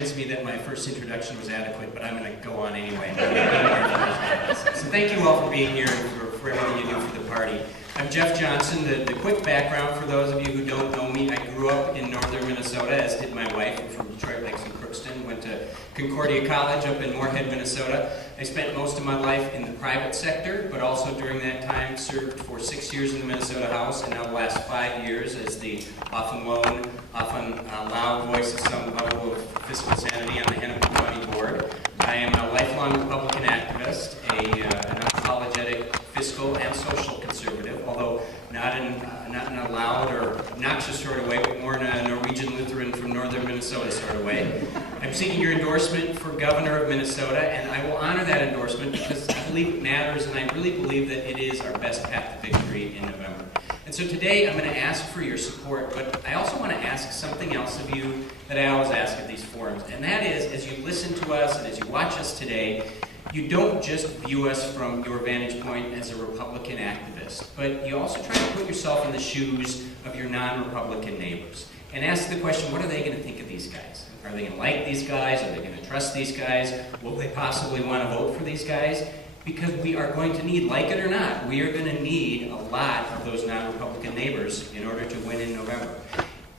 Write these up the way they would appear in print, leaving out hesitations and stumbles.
Me that my first introduction was adequate, but I'm going to go on anyway. So thank you all for being here and for everything you do for the party. I'm Jeff Johnson. The quick background for those of you who don't know me, I grew up in northern Minnesota, as did my wife. I'm from Detroit Lakes and Crookston. Went to Concordia College up in Moorhead, Minnesota. I spent most of my life in the private sector, but also during that time served for 6 years in the Minnesota House, and now the last 5 years as the often lone, often loud voice of some level of fiscal sanity on the Hennepin County Board. I am a lifelong Republican activist, an unapologetic fiscal and social conservative, although not in a loud or obnoxious sort of way, but more in a Norwegian Lutheran from northern Minnesota sort of way. I'm seeking your endorsement for governor of Minnesota, and I will honor that endorsement because I believe it matters, and I really believe that it is our best path to victory in November. And so today I'm going to ask for your support, but I also want to ask something else of you that I always ask at these forums, and that is, as you listen to us and as you watch us today, you don't just view us from your vantage point as a Republican activist, but you also try to put yourself in the shoes of your non-Republican neighbors and ask the question, what are they going to think of these guys? Are they going to like these guys? Are they going to trust these guys? Will they possibly want to vote for these guys? Because we are going to need, like it or not, we are going to need a lot of those non-Republican neighbors in order to win in November.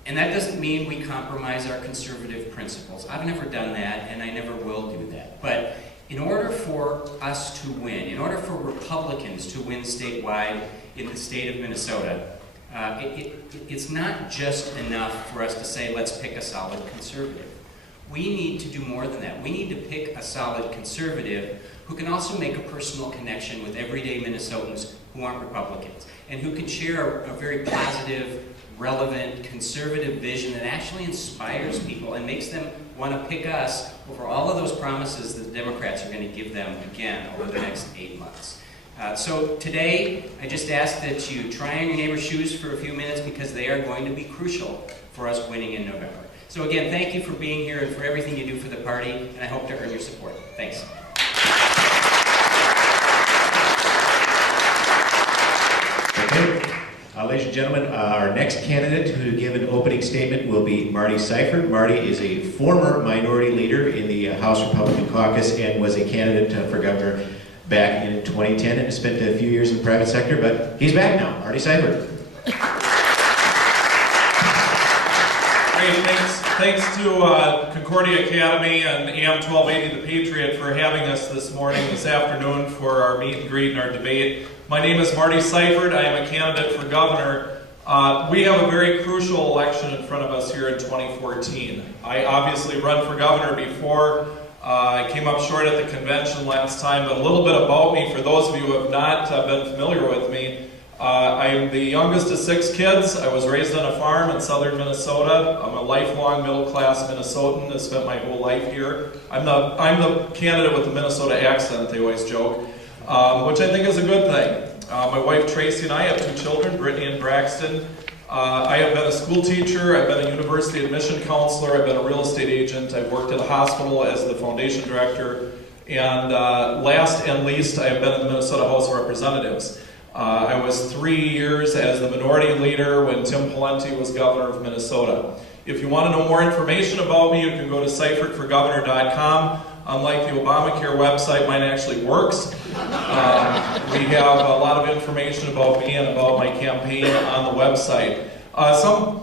And that doesn't mean we compromise our conservative principles. I've never done that, and I never will do that. But in order for us to win, in order for Republicans to win statewide in the state of Minnesota, it's not just enough for us to say, let's pick a solid conservative. We need to do more than that. We need to pick a solid conservative who can also make a personal connection with everyday Minnesotans who aren't Republicans, and who can share a very positive, relevant, conservative vision that actually inspires people and makes them want to pick us over all of those promises that the Democrats are going to give them again over the next 8 months. So today, I just ask that you try on your neighbor's shoes for a few minutes because they are going to be crucial for us winning in November. So again, thank you for being here and for everything you do for the party, and I hope to earn your support. Thanks. Okay. Ladies and gentlemen, our next candidate to give an opening statement will be Marty Seifert. Marty is a former minority leader in the House Republican Caucus and was a candidate for governor back in 2010 and spent a few years in the private sector, but he's back now. Marty Seifert. Great, thanks to Concordia Academy and AM 1280 The Patriot for having us this afternoon for our meet and greet and our debate. My name is Marty Seifert. I am a candidate for governor. We have a very crucial election in front of us here in 2014. I obviously run for governor before. I came up short at the convention last time, but a little bit about me for those of you who have not been familiar with me. I am the youngest of 6 kids. I was raised on a farm in southern Minnesota. I'm a lifelong middle-class Minnesotan. I spent my whole life here. I'm the candidate with the Minnesota accent, they always joke, which I think is a good thing. My wife Tracy and I have 2 children, Brittany and Braxton. I have been a school teacher. I've been a university admission counselor. I've been a real estate agent. I've worked at a hospital as the foundation director. And last and least, I have been in the Minnesota House of Representatives. I was 3 years as the minority leader when Tim Pawlenty was governor of Minnesota. If you want to know more information about me, you can go to seifertforgovernor.com. Unlike the Obamacare website, mine actually works. We have a lot of information about me and about my campaign on the website.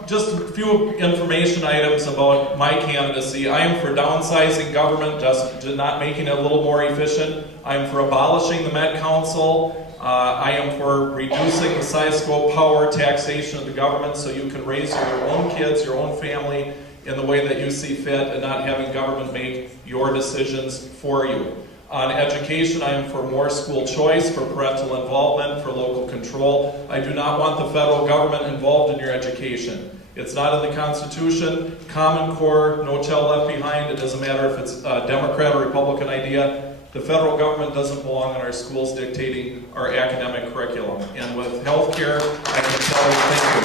Just a few information items about my candidacy. I am for downsizing government, just not making it a little more efficient. I am for abolishing the Met Council. I am for reducing the size, scope, power, taxation of the government so you can raise your own kids, your own family in the way that you see fit and not having government make your decisions for you. On education, I am for more school choice, for parental involvement, for local control. I do not want the federal government involved in your education. It's not in the Constitution. Common Core, no child left behind. It doesn't matter if it's a Democrat or Republican idea. The federal government doesn't belong in our schools dictating our academic curriculum. And with health care, I can tell you, thank you.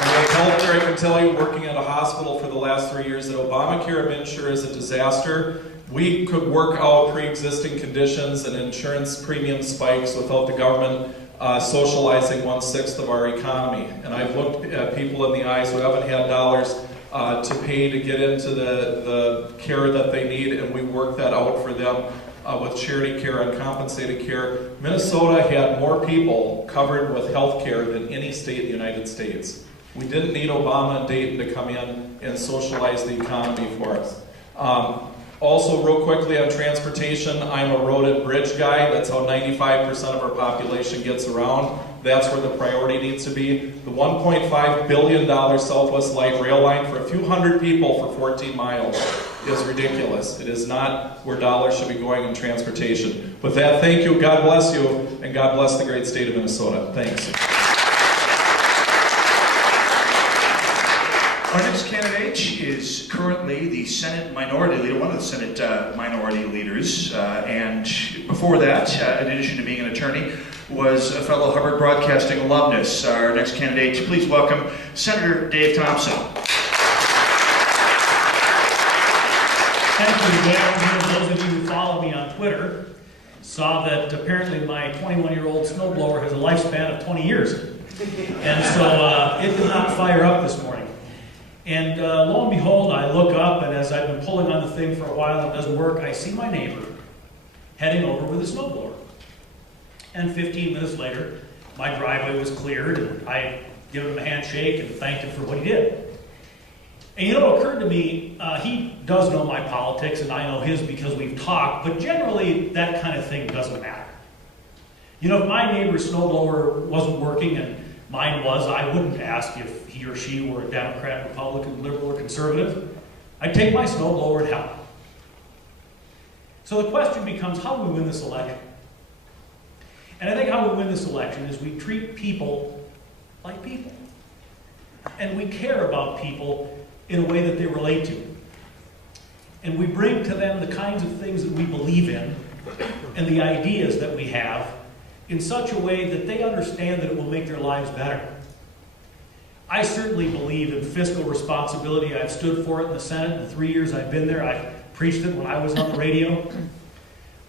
And with health care, I can tell you, working at a hospital for the last 3 years, that Obamacare, I'm sure, is a disaster. We could work out pre-existing conditions and insurance premium spikes without the government socializing 1/6 of our economy. And I've looked at people in the eyes who haven't had dollars to pay to get into the care that they need, and we work that out for them with charity care and compensated care. Minnesota had more people covered with health care than any state in the United States. We didn't need Obama and Dayton to come in and socialize the economy for us. Also, real quickly on transportation, I'm a road and bridge guy. That's how 95% of our population gets around. That's where the priority needs to be. The $1.5 billion Southwest Light Rail line for a few hundred people for 14 miles is ridiculous. It is not where dollars should be going in transportation. With that, thank you, God bless you, and God bless the great state of Minnesota. Thanks. Our next candidate is currently the Senate Minority Leader, one of the Senate Minority Leaders, and before that, in addition to being an attorney, was a fellow Hubbard Broadcasting alumnus. Our next candidate, please welcome Senator Dave Thompson. Thank you, Dan. Those of you who follow me on Twitter saw that apparently my 21-year-old snowblower has a lifespan of 20 years. And so it did not fire up this morning. And lo and behold, I look up, and as I've been pulling on the thing for a while and it doesn't work, I see my neighbor heading over with a snowblower. And 15 minutes later, my driveway was cleared, and I gave him a handshake and thanked him for what he did. And you know, it occurred to me, he does know my politics, and I know his because we've talked, but generally that kind of thing doesn't matter. You know, if my neighbor's snowblower wasn't working and mine was, I wouldn't ask if he or she were a Democrat, Republican, liberal, or conservative. I'd take my snowblower and help. So the question becomes, how do we win this election? And I think how we win this election is we treat people like people. And we care about people in a way that they relate to. And we bring to them the kinds of things that we believe in and the ideas that we have in such a way that they understand that it will make their lives better. I certainly believe in fiscal responsibility. I've stood for it in the Senate in the 3 years I've been there. I've preached it when I was on the radio.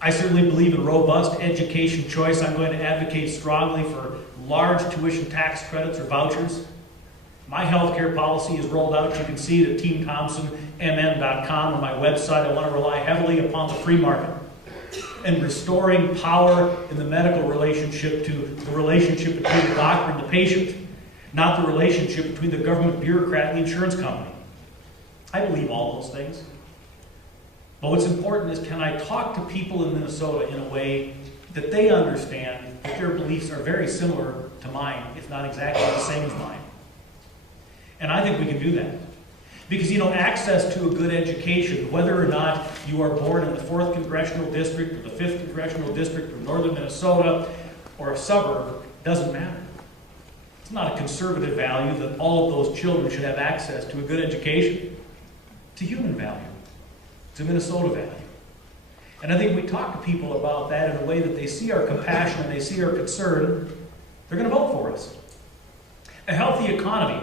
I certainly believe in robust education choice. I'm going to advocate strongly for large tuition tax credits or vouchers. My healthcare policy is rolled out. You can see it at teamthompsonmn.com on my website. I want to rely heavily upon the free market and restoring power in the medical relationship to the relationship between the doctor and the patient, not the relationship between the government bureaucrat and the insurance company. I believe all those things. But what's important is, can I talk to people in Minnesota in a way that they understand that their beliefs are very similar to mine, if not exactly the same as mine? And I think we can do that. Because, you know, access to a good education, whether or not you are born in the 4th Congressional District or the 5th Congressional District of northern Minnesota or a suburb, doesn't matter. It's not a conservative value that all of those children should have access to a good education. It's a human value. It's a Minnesota value. And I think we talk to people about that in a way that they see our compassion and they see our concern, they're going to vote for us. A healthy economy,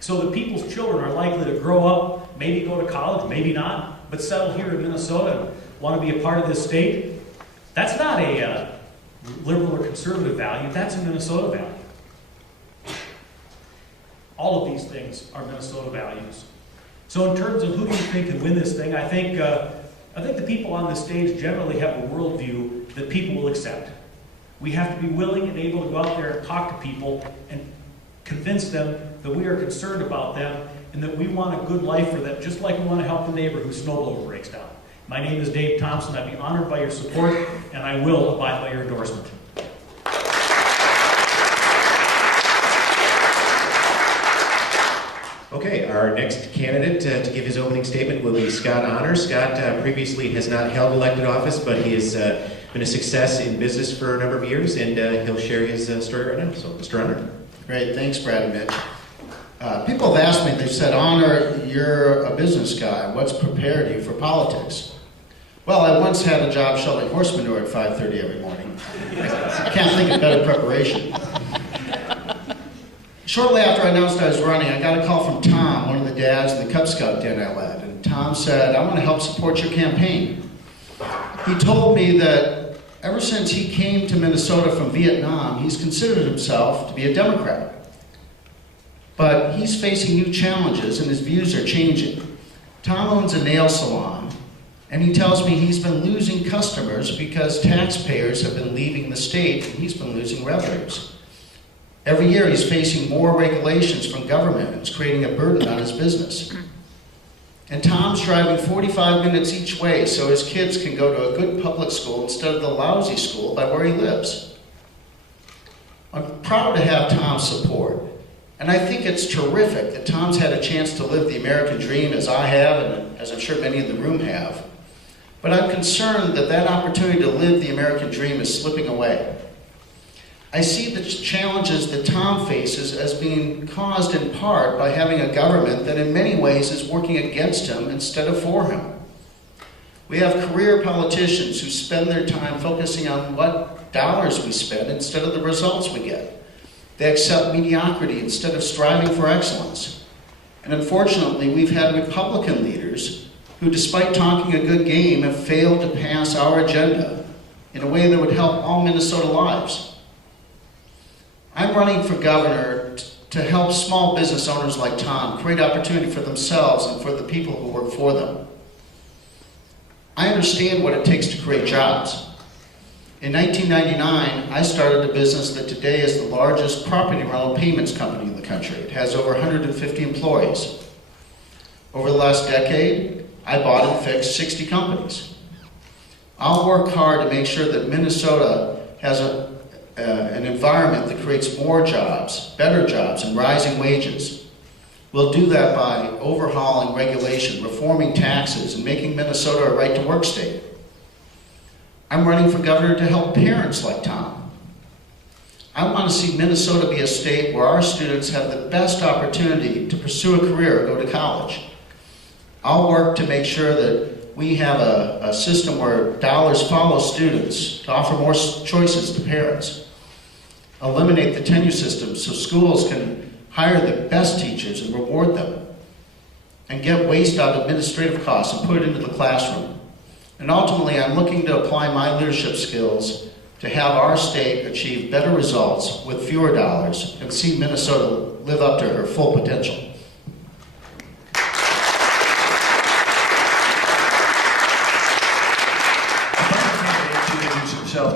so that people's children are likely to grow up, maybe go to college, maybe not, but settle here in Minnesota and want to be a part of this state. That's not a liberal or conservative value. That's a Minnesota value. All of these things are Minnesota values. So in terms of who do you think can win this thing, I think the people on this stage generally have a worldview that people will accept. We have to be willing and able to go out there and talk to people and convince them that we are concerned about them and that we want a good life for them, just like we want to help the neighbor whose snowblower breaks down. My name is Dave Thompson. I'd be honored by your support, and I will abide by your endorsement. Okay, our next candidate to give his opening statement will be Scott Honor. Scott previously has not held elected office, but he has been a success in business for a number of years, and he'll share his story right now. So, Mr. Honor. Great, thanks, Brad and Mitch. People have asked me, they've said, Honor, you're a business guy. What's prepared you for politics? Well, I once had a job shoveling horse manure at 5:30 every morning. I can't think of better preparation. Shortly after I announced I was running, I got a call from Tom, one of the dads in the Cub Scout den I led. And Tom said, I want to help support your campaign. He told me that ever since he came to Minnesota from Vietnam, he's considered himself to be a Democrat. But he's facing new challenges and his views are changing. Tom owns a nail salon, and he tells me he's been losing customers because taxpayers have been leaving the state and he's been losing revenues. Every year he's facing more regulations from government and it's creating a burden on his business. And Tom's driving 45 minutes each way so his kids can go to a good public school instead of the lousy school by where he lives. I'm proud to have Tom's support. And I think it's terrific that Tom's had a chance to live the American dream as I have and as I'm sure many in the room have. But I'm concerned that that opportunity to live the American dream is slipping away. I see the challenges that Tom faces as being caused in part by having a government that in many ways is working against him instead of for him. We have career politicians who spend their time focusing on what dollars we spend instead of the results we get. They accept mediocrity instead of striving for excellence. And unfortunately, we've had Republican leaders who, despite talking a good game, have failed to pass our agenda in a way that would help all Minnesota lives. I'm running for governor to help small business owners like Tom create opportunity for themselves and for the people who work for them. I understand what it takes to create jobs. In 1999, I started a business that today is the largest property rental payments company in the country. It has over 150 employees. Over the last decade, I bought and fixed 60 companies. I'll work hard to make sure that Minnesota has an environment that creates more jobs, better jobs, and rising wages. We'll do that by overhauling regulation, reforming taxes, and making Minnesota a right-to-work state. I'm running for governor to help parents like Tom. I want to see Minnesota be a state where our students have the best opportunity to pursue a career or go to college. I'll work to make sure that we have a system where dollars follow students, to offer more choices to parents. Eliminate the tenure system so schools can hire the best teachers and reward them. And get waste out of administrative costs and put it into the classroom. And ultimately, I'm looking to apply my leadership skills to have our state achieve better results with fewer dollars and see Minnesota live up to her full potential.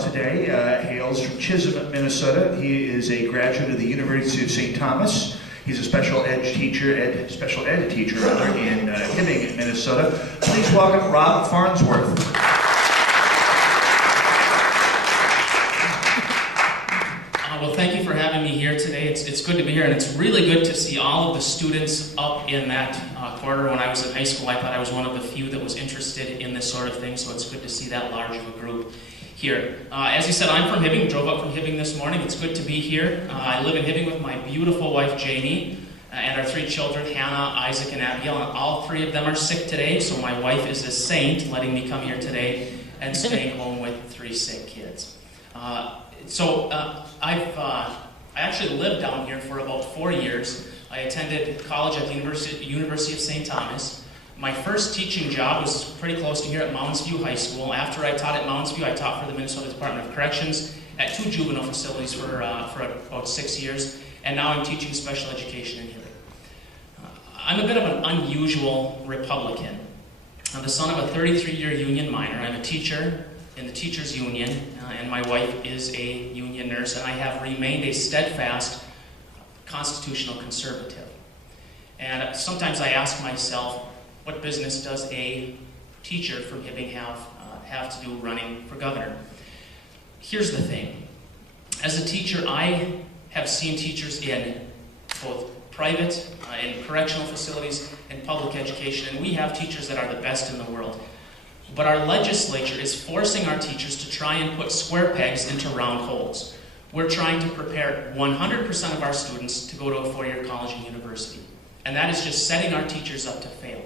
Today hails from Chisholm, Minnesota. He is a graduate of the University of St. Thomas. He's a special ed teacher in Hibbing, Minnesota. Please welcome Rob Farnsworth. Well, thank you for having me here today. It's good to be here, and it's really good to see all of the students up in that corner. When I was in high school, I thought I was one of the few that was interested in this sort of thing, so it's good to see that large of a group here. As you said, I'm from Hibbing, drove up from Hibbing this morning. It's good to be here. I live in Hibbing with my beautiful wife, Janie, and our 3 children, Hannah, Isaac, and Abigail. And all 3 of them are sick today, so my wife is a saint, letting me come here today and staying home with 3 sick kids. I actually lived down here for about 4 years. I attended college at the University of St. Thomas. My first teaching job was pretty close to here at Mounds View High School. After I taught at Mounds View, I taught for the Minnesota Department of Corrections at 2 juvenile facilities for about 6 years, and now I'm teaching special education in Hibbing. I'm a bit of an unusual Republican. I'm the son of a 33-year union miner. I'm a teacher in the teachers union, and my wife is a union nurse, and I have remained a steadfast constitutional conservative. And sometimes I ask myself, what business does a teacher from Hibbing have to do running for governor? Here's the thing. As a teacher, I have seen teachers in both private, in correctional facilities, and public education, and we have teachers that are the best in the world. But our legislature is forcing our teachers to try and put square pegs into round holes. We're trying to prepare 100% of our students to go to a 4-year college and university. And that is just setting our teachers up to fail.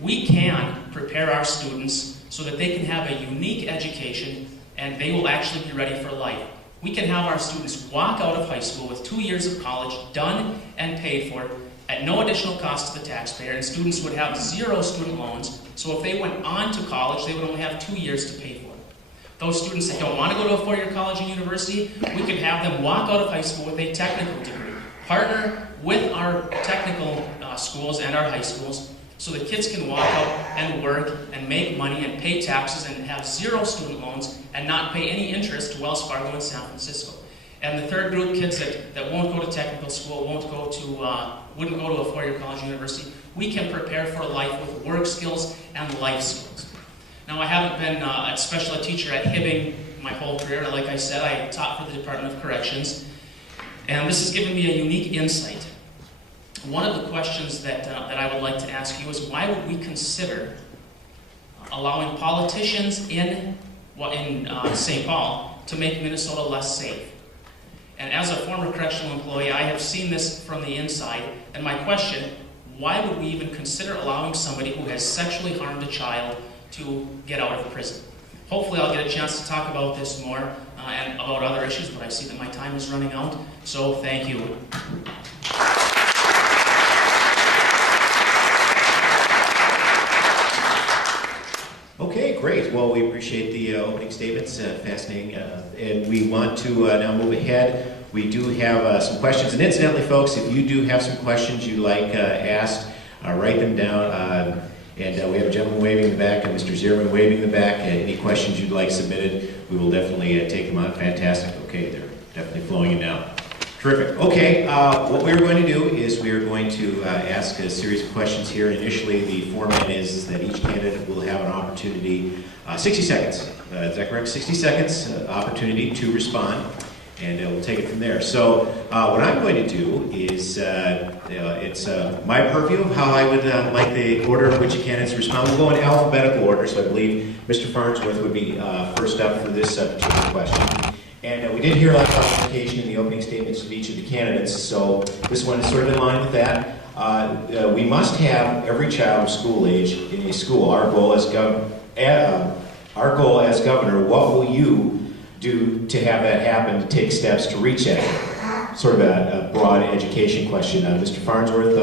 We can prepare our students so that they can have a unique education and they will actually be ready for life. We can have our students walk out of high school with 2 years of college done and paid for at no additional cost to the taxpayer, and students would have 0 student loans, so if they went on to college, they would only have 2 years to pay for it. Those students that don't want to go to a 4-year college and university, we can have them walk out of high school with a technical degree, Partner with our technical schools and our high schools so that kids can walk out and work and make money and pay taxes and have 0 student loans and not pay any interest to Wells Fargo in San Francisco. And the third group, kids that won't go to technical school, wouldn't go to a four-year college or university, we can prepare for life with work skills and life skills. Now, I haven't been a special ed teacher at Hibbing my whole career. Like I said, I taught for the Department of Corrections. And this has given me a unique insight. One of the questions that I would like to ask you is, why would we consider allowing politicians in St. Paul to make Minnesota less safe? And as a former correctional employee, I have seen this from the inside. And my question, why would we even consider allowing somebody who has sexually harmed a child to get out of prison? Hopefully I'll get a chance to talk about this more and about other issues, but I see that my time is running out, so thank you. Okay, great. Well, we appreciate the opening statements, fascinating. And we want to now move ahead. We do have some questions. And incidentally, folks, if you do have some questions you'd like asked, write them down. And we have a gentleman waving in the back and Mr. Zierman waving in the back. Any questions you'd like submitted, we will definitely take them on. Fantastic. Okay, they're definitely flowing in now. Terrific. Okay, what we're going to do is we are going to ask a series of questions here. Initially, the format is that each candidate will have an opportunity, 60 seconds. Is that correct? 60 seconds opportunity to respond. And we'll take it from there. So what I'm going to do is, it's my purview of how I would like the order in which the candidates respond. We'll go in alphabetical order, so I believe Mr. Farnsworth would be first up for this particular question. And we did hear a lot of clarification in the opening statements of each of the candidates, so this one is sort of in line with that. We must have every child of school age in a school. Our goal as governor, what will you do to have that happen, to take steps to reach that? Sort of a broad education question. Mr. Farnsworth,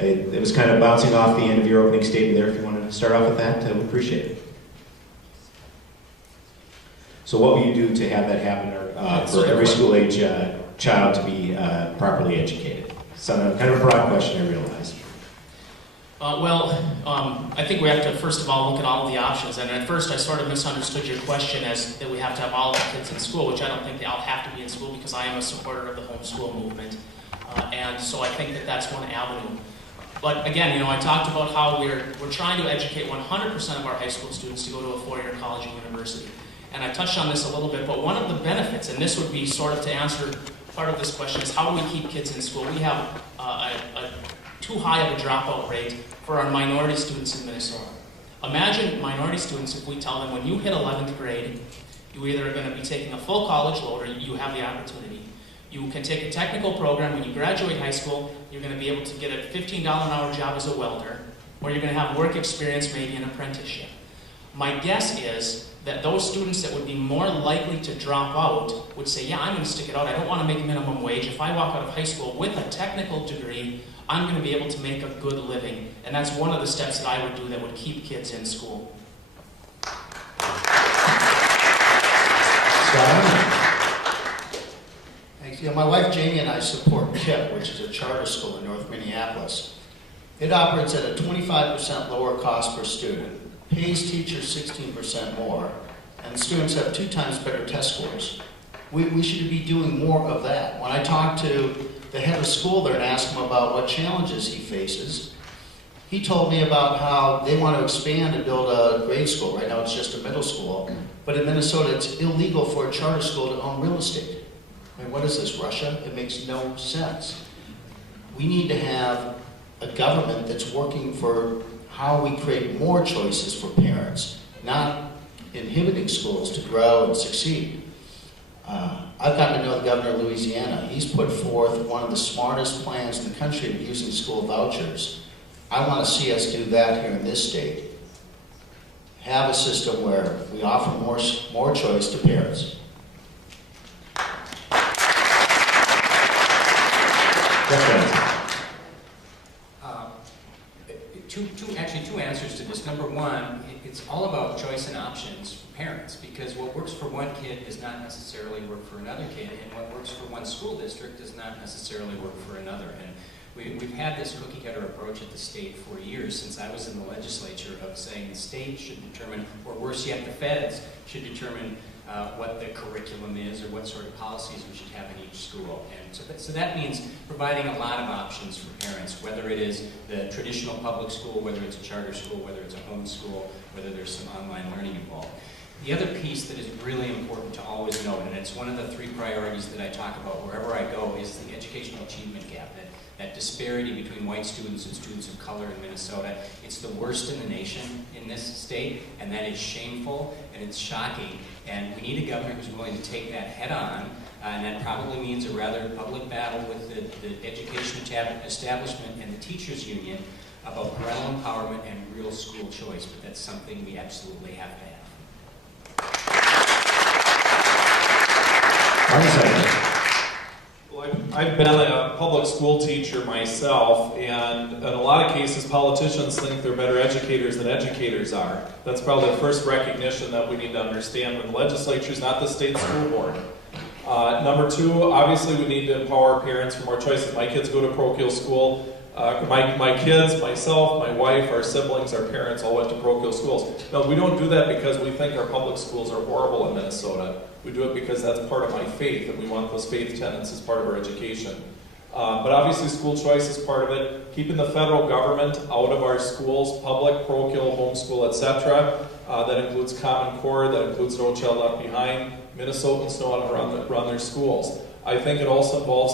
it was kind of bouncing off the end of your opening statement there. If you want to start off with that, we appreciate it. So what will you do to have that happen for every school age child to be properly educated? So kind of a broad question, I realize. I think we have to first of all look at all of the options. And at first I sort of misunderstood your question as that we have to have all of the kids in school, which I don't think they all have to be in school, because I am a supporter of the homeschool movement. And so I think that that's one avenue. But again, I talked about how we're trying to educate 100% of our high school students to go to a four-year college and university. And I touched on this a little bit, but one of the benefits, and this would be sort of to answer part of this question, is how do we keep kids in school? We have too high of a dropout rate for our minority students in Minnesota. Imagine minority students if we tell them, when you hit 11th grade, you either are going to be taking a full college load, or you have the opportunity. You can take a technical program. When you graduate high school, you're going to be able to get a $15 an hour job as a welder, or you're going to have work experience, maybe an apprenticeship. My guess is that those students that would be more likely to drop out would say, yeah, I'm going to stick it out. I don't want to make minimum wage. If I walk out of high school with a technical degree, I'm going to be able to make a good living. And that's one of the steps that I would do that would keep kids in school. Thanks. My wife Jamie and I support KIPP, which is a charter school in North Minneapolis. It operates at a 25% lower cost per student, pays teachers 16% more, and students have 2 times better test scores. We should be doing more of that. When I talked to the head of school there and asked him about what challenges he faces, he told me about how they want to expand and build a grade school. Right now it's just a middle school, but in Minnesota it's illegal for a charter school to own real estate. I mean, what is this, Russia? It makes no sense. We need to have a government that's working for how we create more choices for parents, not inhibiting schools to grow and succeed. I've gotten to know the governor of Louisiana. He's put forth one of the smartest plans in the country of using school vouchers. I want to see us do that here in this state. Have a system where we offer more choice to parents. Two answers to this this. Number one, it's all about choice and options for parents, because what works for one kid does not necessarily work for another kid, and what works for one school district does not necessarily work for another. And we've had this cookie-cutter approach at the state for years, since I was in the legislature, of saying the state should determine, or worse yet, the feds should determine what the curriculum is or what sort of policies we should have in each school. And so that means providing a lot of options for parents, whether it is the traditional public school, whether it's a charter school, whether it's a home school, whether there's some online learning involved. The other piece that is really important to always note, and it's one of the 3 priorities that I talk about wherever I go, is the educational achievement gap. That disparity between white students and students of color in Minnesota. It's the worst in the nation in this state, and that is shameful and it's shocking. And we need a governor who's willing to take that head on, and that probably means a rather public battle with the education establishment and the teachers union about parental empowerment and real school choice, but that's something we absolutely have to have. Well, I've been a public school teacher myself, and in a lot of cases, politicians think they're better educators than educators are. That's probably the first recognition that we need to understand when the legislature is not the state school board. Number 2, obviously we need to empower parents for more choices. My kids go to parochial school. My kids, myself, my wife, our siblings, our parents all went to parochial schools. No, we don't do that because we think our public schools are horrible in Minnesota. We do it because that's part of my faith, and we want those faith tenets as part of our education. But obviously school choice is part of it. Keeping the federal government out of our schools, public, parochial, homeschool, etc. That includes Common Core, that includes No Child Left Behind. Minnesotans know how to run their schools. I think it also involves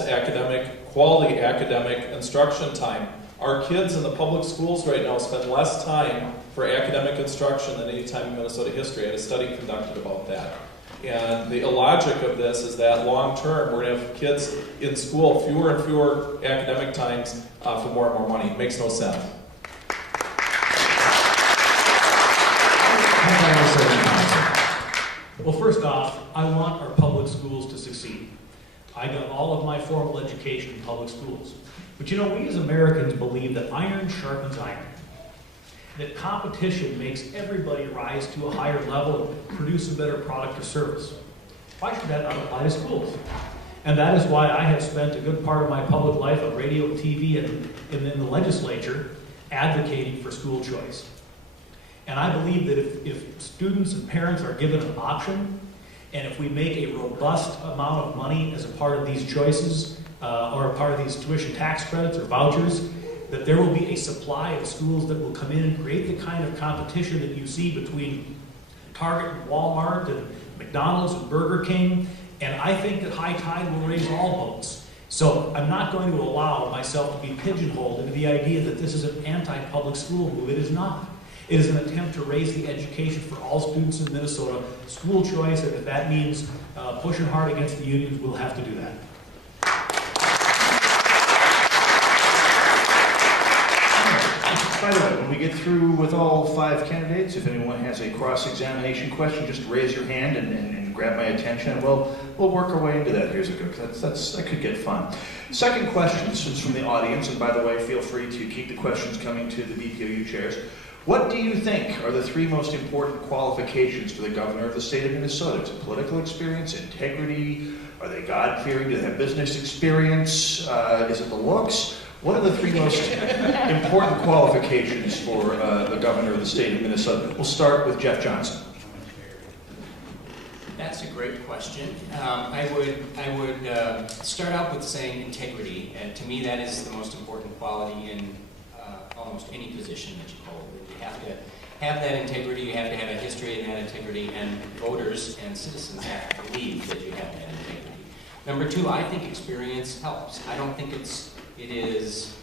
quality academic instruction time. Our kids in the public schools right now spend less time for academic instruction than any time in Minnesota history. I had a study conducted about that. And the illogic of this is that long term, we're going to have kids in school fewer and fewer academic times for more and more money. It makes no sense. Well, first off, I want our public schools to succeed. I got all of my formal education in public schools. But you know, we as Americans believe that iron sharpens iron. That competition makes everybody rise to a higher level and produce a better product or service. Why should that not apply to schools? And that is why I have spent a good part of my public life on radio, TV, and in the legislature advocating for school choice. And I believe that if students and parents are given an option, and if we make a robust amount of money as a part of these choices, or a part of these tuition tax credits or vouchers, that there will be a supply of schools that will come in and create the kind of competition that you see between Target and Walmart and McDonald's and Burger King. And I think that high tide will raise all boats. So I'm not going to allow myself to be pigeonholed into the idea that this is an anti-public school move. It is not. It is an attempt to raise the education for all students in Minnesota, school choice, and if that means pushing hard against the unions, we'll have to do that. By the way, when we get through with all 5 candidates, if anyone has a cross-examination question, just raise your hand and grab my attention, and we'll work our way into that. Here's a good, that could get fun. Second question, this is from the audience, and by the way, feel free to keep the questions coming to the BPOU chairs. What do you think are the 3 most important qualifications for the governor of the state of Minnesota? Is it political experience, integrity? Are they God-fearing? Do they have business experience? Is it the looks? What are the 3 most important qualifications for the governor of the state of Minnesota? We'll start with Jeff Johnson. That's a great question. I would start out with saying integrity, and to me that is the most important quality in almost any position that you hold. You have to have that integrity, you have to have a history in that integrity, and voters and citizens have to believe that you have that integrity. Number 2, I think experience helps. I don't think it is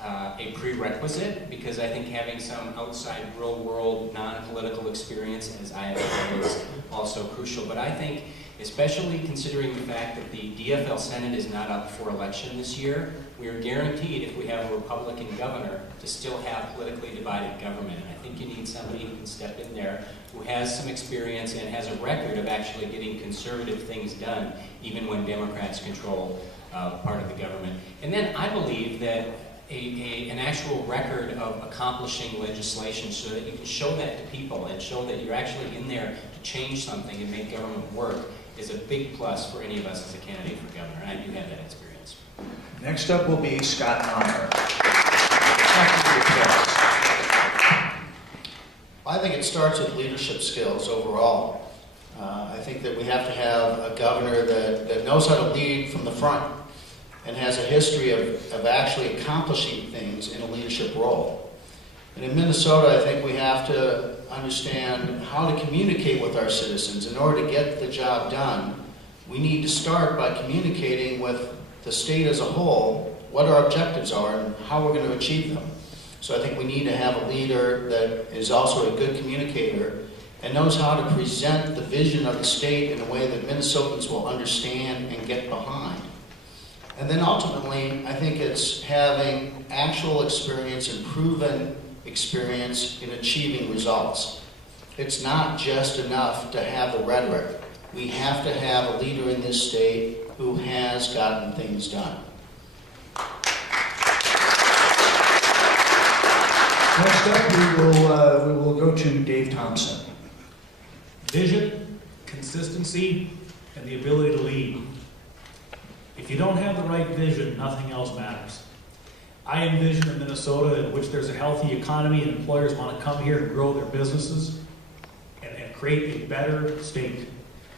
a prerequisite, because I think having some outside real world non-political experience, as I have, is also crucial. But I think, especially considering the fact that the DFL Senate is not up for election this year, we are guaranteed, if we have a Republican governor, to still have politically divided government. And I think you need somebody who can step in there, who has some experience and has a record of actually getting conservative things done, even when Democrats control part of the government. And then I believe that an actual record of accomplishing legislation so that you can show that to people and show that you're actually in there to change something and make government work is a big plus for any of us as a candidate for governor, and I do have that experience. Next up will be Scott Honor. I think it starts with leadership skills overall. I think that we have to have a governor that knows how to lead from the front and has a history of actually accomplishing things in a leadership role. And in Minnesota, I think we have to understand how to communicate with our citizens. In order to get the job done, we need to start by communicating with the state as a whole what our objectives are and how we're going to achieve them. So I think we need to have a leader that is also a good communicator and knows how to present the vision of the state in a way that Minnesotans will understand and get behind. And then ultimately, I think it's having actual experience and proven experience in achieving results. It's not just enough to have the rhetoric. We have to have a leader in this state who has gotten things done. Next up, we will go to Dave Thompson. Vision, consistency, and the ability to lead. If you don't have the right vision, nothing else matters. I envision a Minnesota in which there's a healthy economy and employers want to come here and grow their businesses and create a better state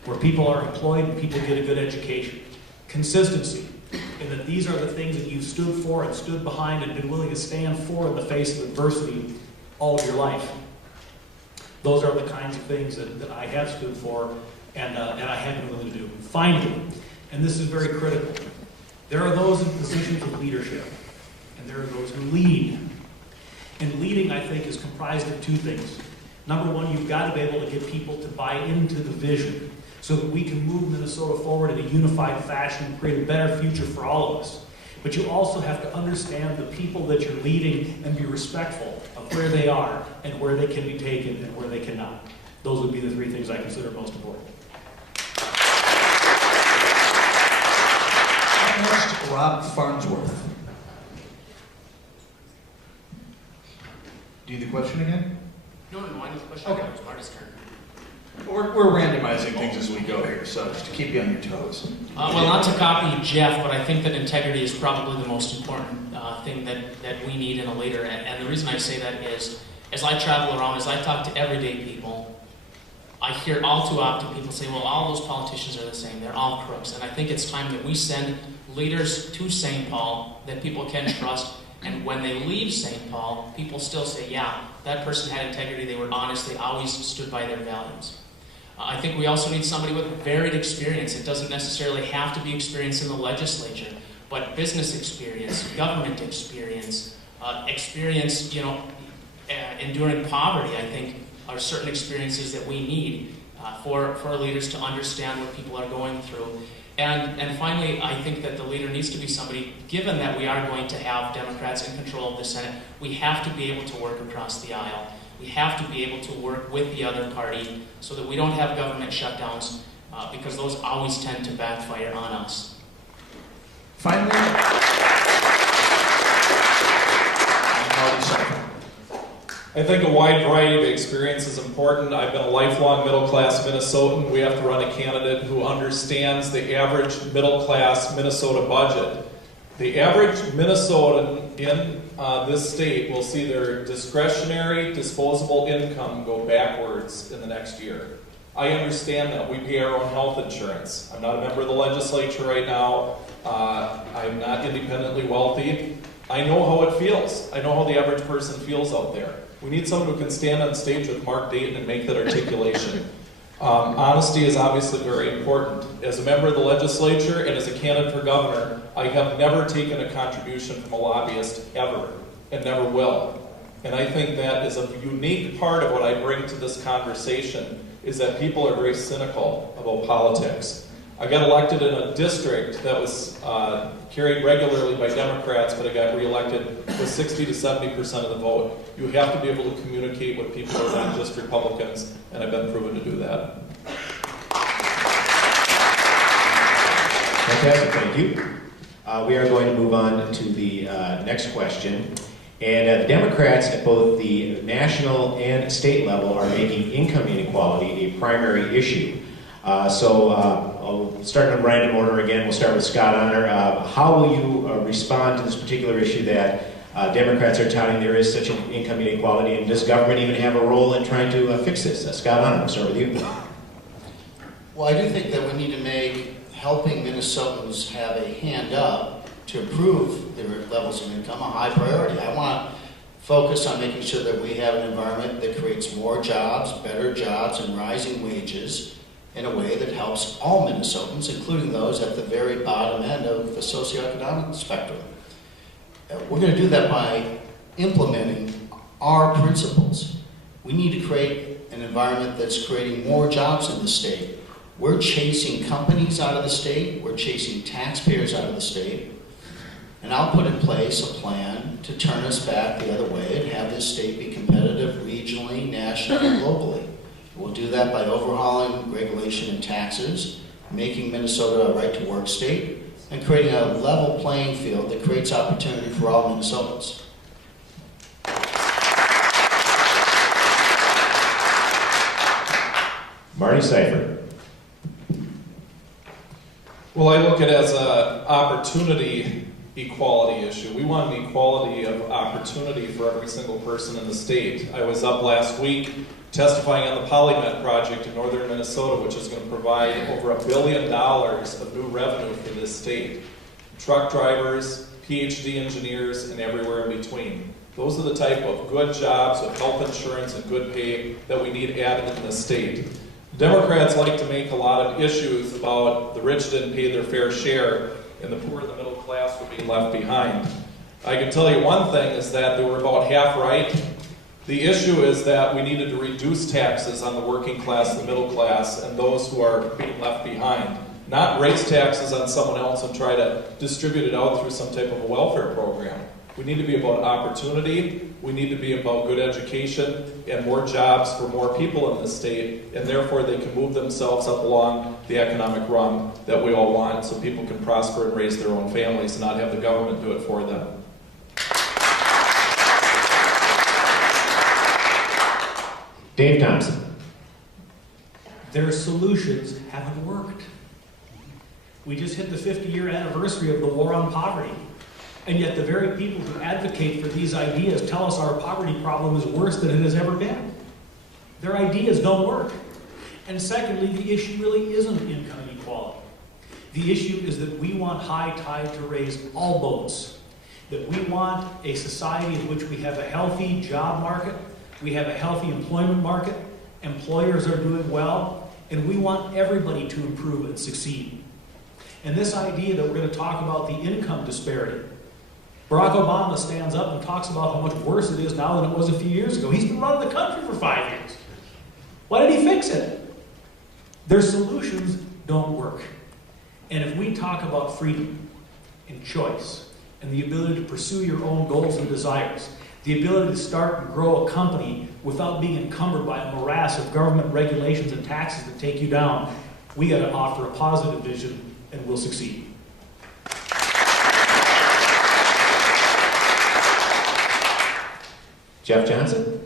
where people are employed and people get a good education. Consistency, in that these are the things that you've stood for and stood behind and been willing to stand for in the face of adversity all of your life. Those are the kinds of things that I have stood for and I have been willing to do. Finally, and this is very critical, there are those in positions of leadership, and there are those who lead. And leading, I think, is comprised of two things. Number one, you've got to be able to get people to buy into the vision so that we can move Minnesota forward in a unified fashion and create a better future for all of us. But you also have to understand the people that you're leading and be respectful of where they are and where they can be taken and where they cannot. Those would be the three things I consider most important. Next, Rob Farnsworth. Do you need the question again? No, I need the question. Okay. It was Marty's turn. We're randomizing things as we go here, so just to keep you on your toes. Well, not to copy Jeff, but I think that integrity is probably the most important thing that we need in a leader. And the reason I say that is, as I travel around, as I talk to everyday people, I hear all too often people say, well, all those politicians are the same. They're all crooks. And I think it's time that we send leaders to St. Paul that people can trust. And when they leave St. Paul, people still say, yeah, that person had integrity. They were honest. They always stood by their values. I think we also need somebody with varied experience. It doesn't necessarily have to be experience in the legislature, but business experience, government experience, experience, enduring poverty, I think, are certain experiences that we need for leaders to understand what people are going through. And finally, I think that the leader needs to be somebody, given that we are going to have Democrats in control of the Senate, we have to be able to work across the aisle. We have to be able to work with the other party so that we don't have government shutdowns, because those always tend to backfire on us. Finally, I think a wide variety of experience is important. I've been a lifelong middle-class Minnesotan. We have to run a candidate who understands the average middle-class Minnesota budget. The average Minnesotan in this state will see their discretionary disposable income go backwards in the next year. I understand that. We pay our own health insurance. I'm not a member of the legislature right now. I'm not independently wealthy. I know how it feels. I know how the average person feels out there. We need someone who can stand on stage with Mark Dayton and make that articulation. Honesty is obviously very important. As a member of the legislature and as a candidate for governor, I have never taken a contribution from a lobbyist ever, and never will. And I think that is a unique part of what I bring to this conversation, is that people are very cynical about politics. I got elected in a district that was carried regularly by Democrats, but I got reelected with 60 to 70% of the vote. You have to be able to communicate with people who are not just Republicans, and I've been proven to do that. Fantastic, thank you. We are going to move on to the next question. And the Democrats at both the national and state level are making income inequality a primary issue. I'll start in random order again. We'll start with Scott Honor. How will you respond to this particular issue that Democrats are touting there is such an income inequality, and does government even have a role in trying to fix this? Scott Honor, we'll start with you. Well, I do think that we need to make helping Minnesotans have a hand up to improve their levels of income a high priority. I want to focus on making sure that we have an environment that creates more jobs, better jobs, and rising wages in a way that helps all Minnesotans, including those at the very bottom end of the socioeconomic spectrum. We're going to do that by implementing our principles. We need to create an environment that's creating more jobs in the state. We're chasing companies out of the state. We're chasing taxpayers out of the state. And I'll put in place a plan to turn us back the other way and have this state be competitive regionally, nationally, and globally. We'll do that by overhauling regulation and taxes, making Minnesota a right-to-work state, and creating a level playing field that creates opportunity for all Minnesotans. Marty Seifert. Well, I look at it as an opportunity equality issue. We want an equality of opportunity for every single person in the state. I was up last week testifying on the PolyMet project in northern Minnesota, which is going to provide over $1 billion of new revenue for this state. Truck drivers, PhD engineers, and everywhere in between. Those are the type of good jobs with health insurance and good pay that we need added in the state. Democrats like to make a lot of issues about the rich didn't pay their fair share and the poor and the middle class were being left behind. I can tell you one thing is that they were about half right. The issue is that we needed to reduce taxes on the working class, the middle class, and those who are being left behind. Not raise taxes on someone else and try to distribute it out through some type of a welfare program. We need to be about opportunity, we need to be about good education and more jobs for more people in the state, and therefore they can move themselves up along the economic rung that we all want so people can prosper and raise their own families and not have the government do it for them. Dave Thompson. Their solutions haven't worked. We just hit the 50-year anniversary of the war on poverty. And yet the very people who advocate for these ideas tell us our poverty problem is worse than it has ever been. Their ideas don't work. And secondly, the issue really isn't income inequality. The issue is that we want high tide to raise all boats. That we want a society in which we have a healthy job market, we have a healthy employment market, employers are doing well, and we want everybody to improve and succeed. And this idea that we're going to talk about the income disparity, Barack Obama stands up and talks about how much worse it is now than it was a few years ago. He's been running the country for 5 years. Why did he fix it? Their solutions don't work. And if we talk about freedom and choice and the ability to pursue your own goals and desires, the ability to start and grow a company without being encumbered by a morass of government regulations and taxes that take you down, we got to offer a positive vision and we'll succeed. Jeff Johnson?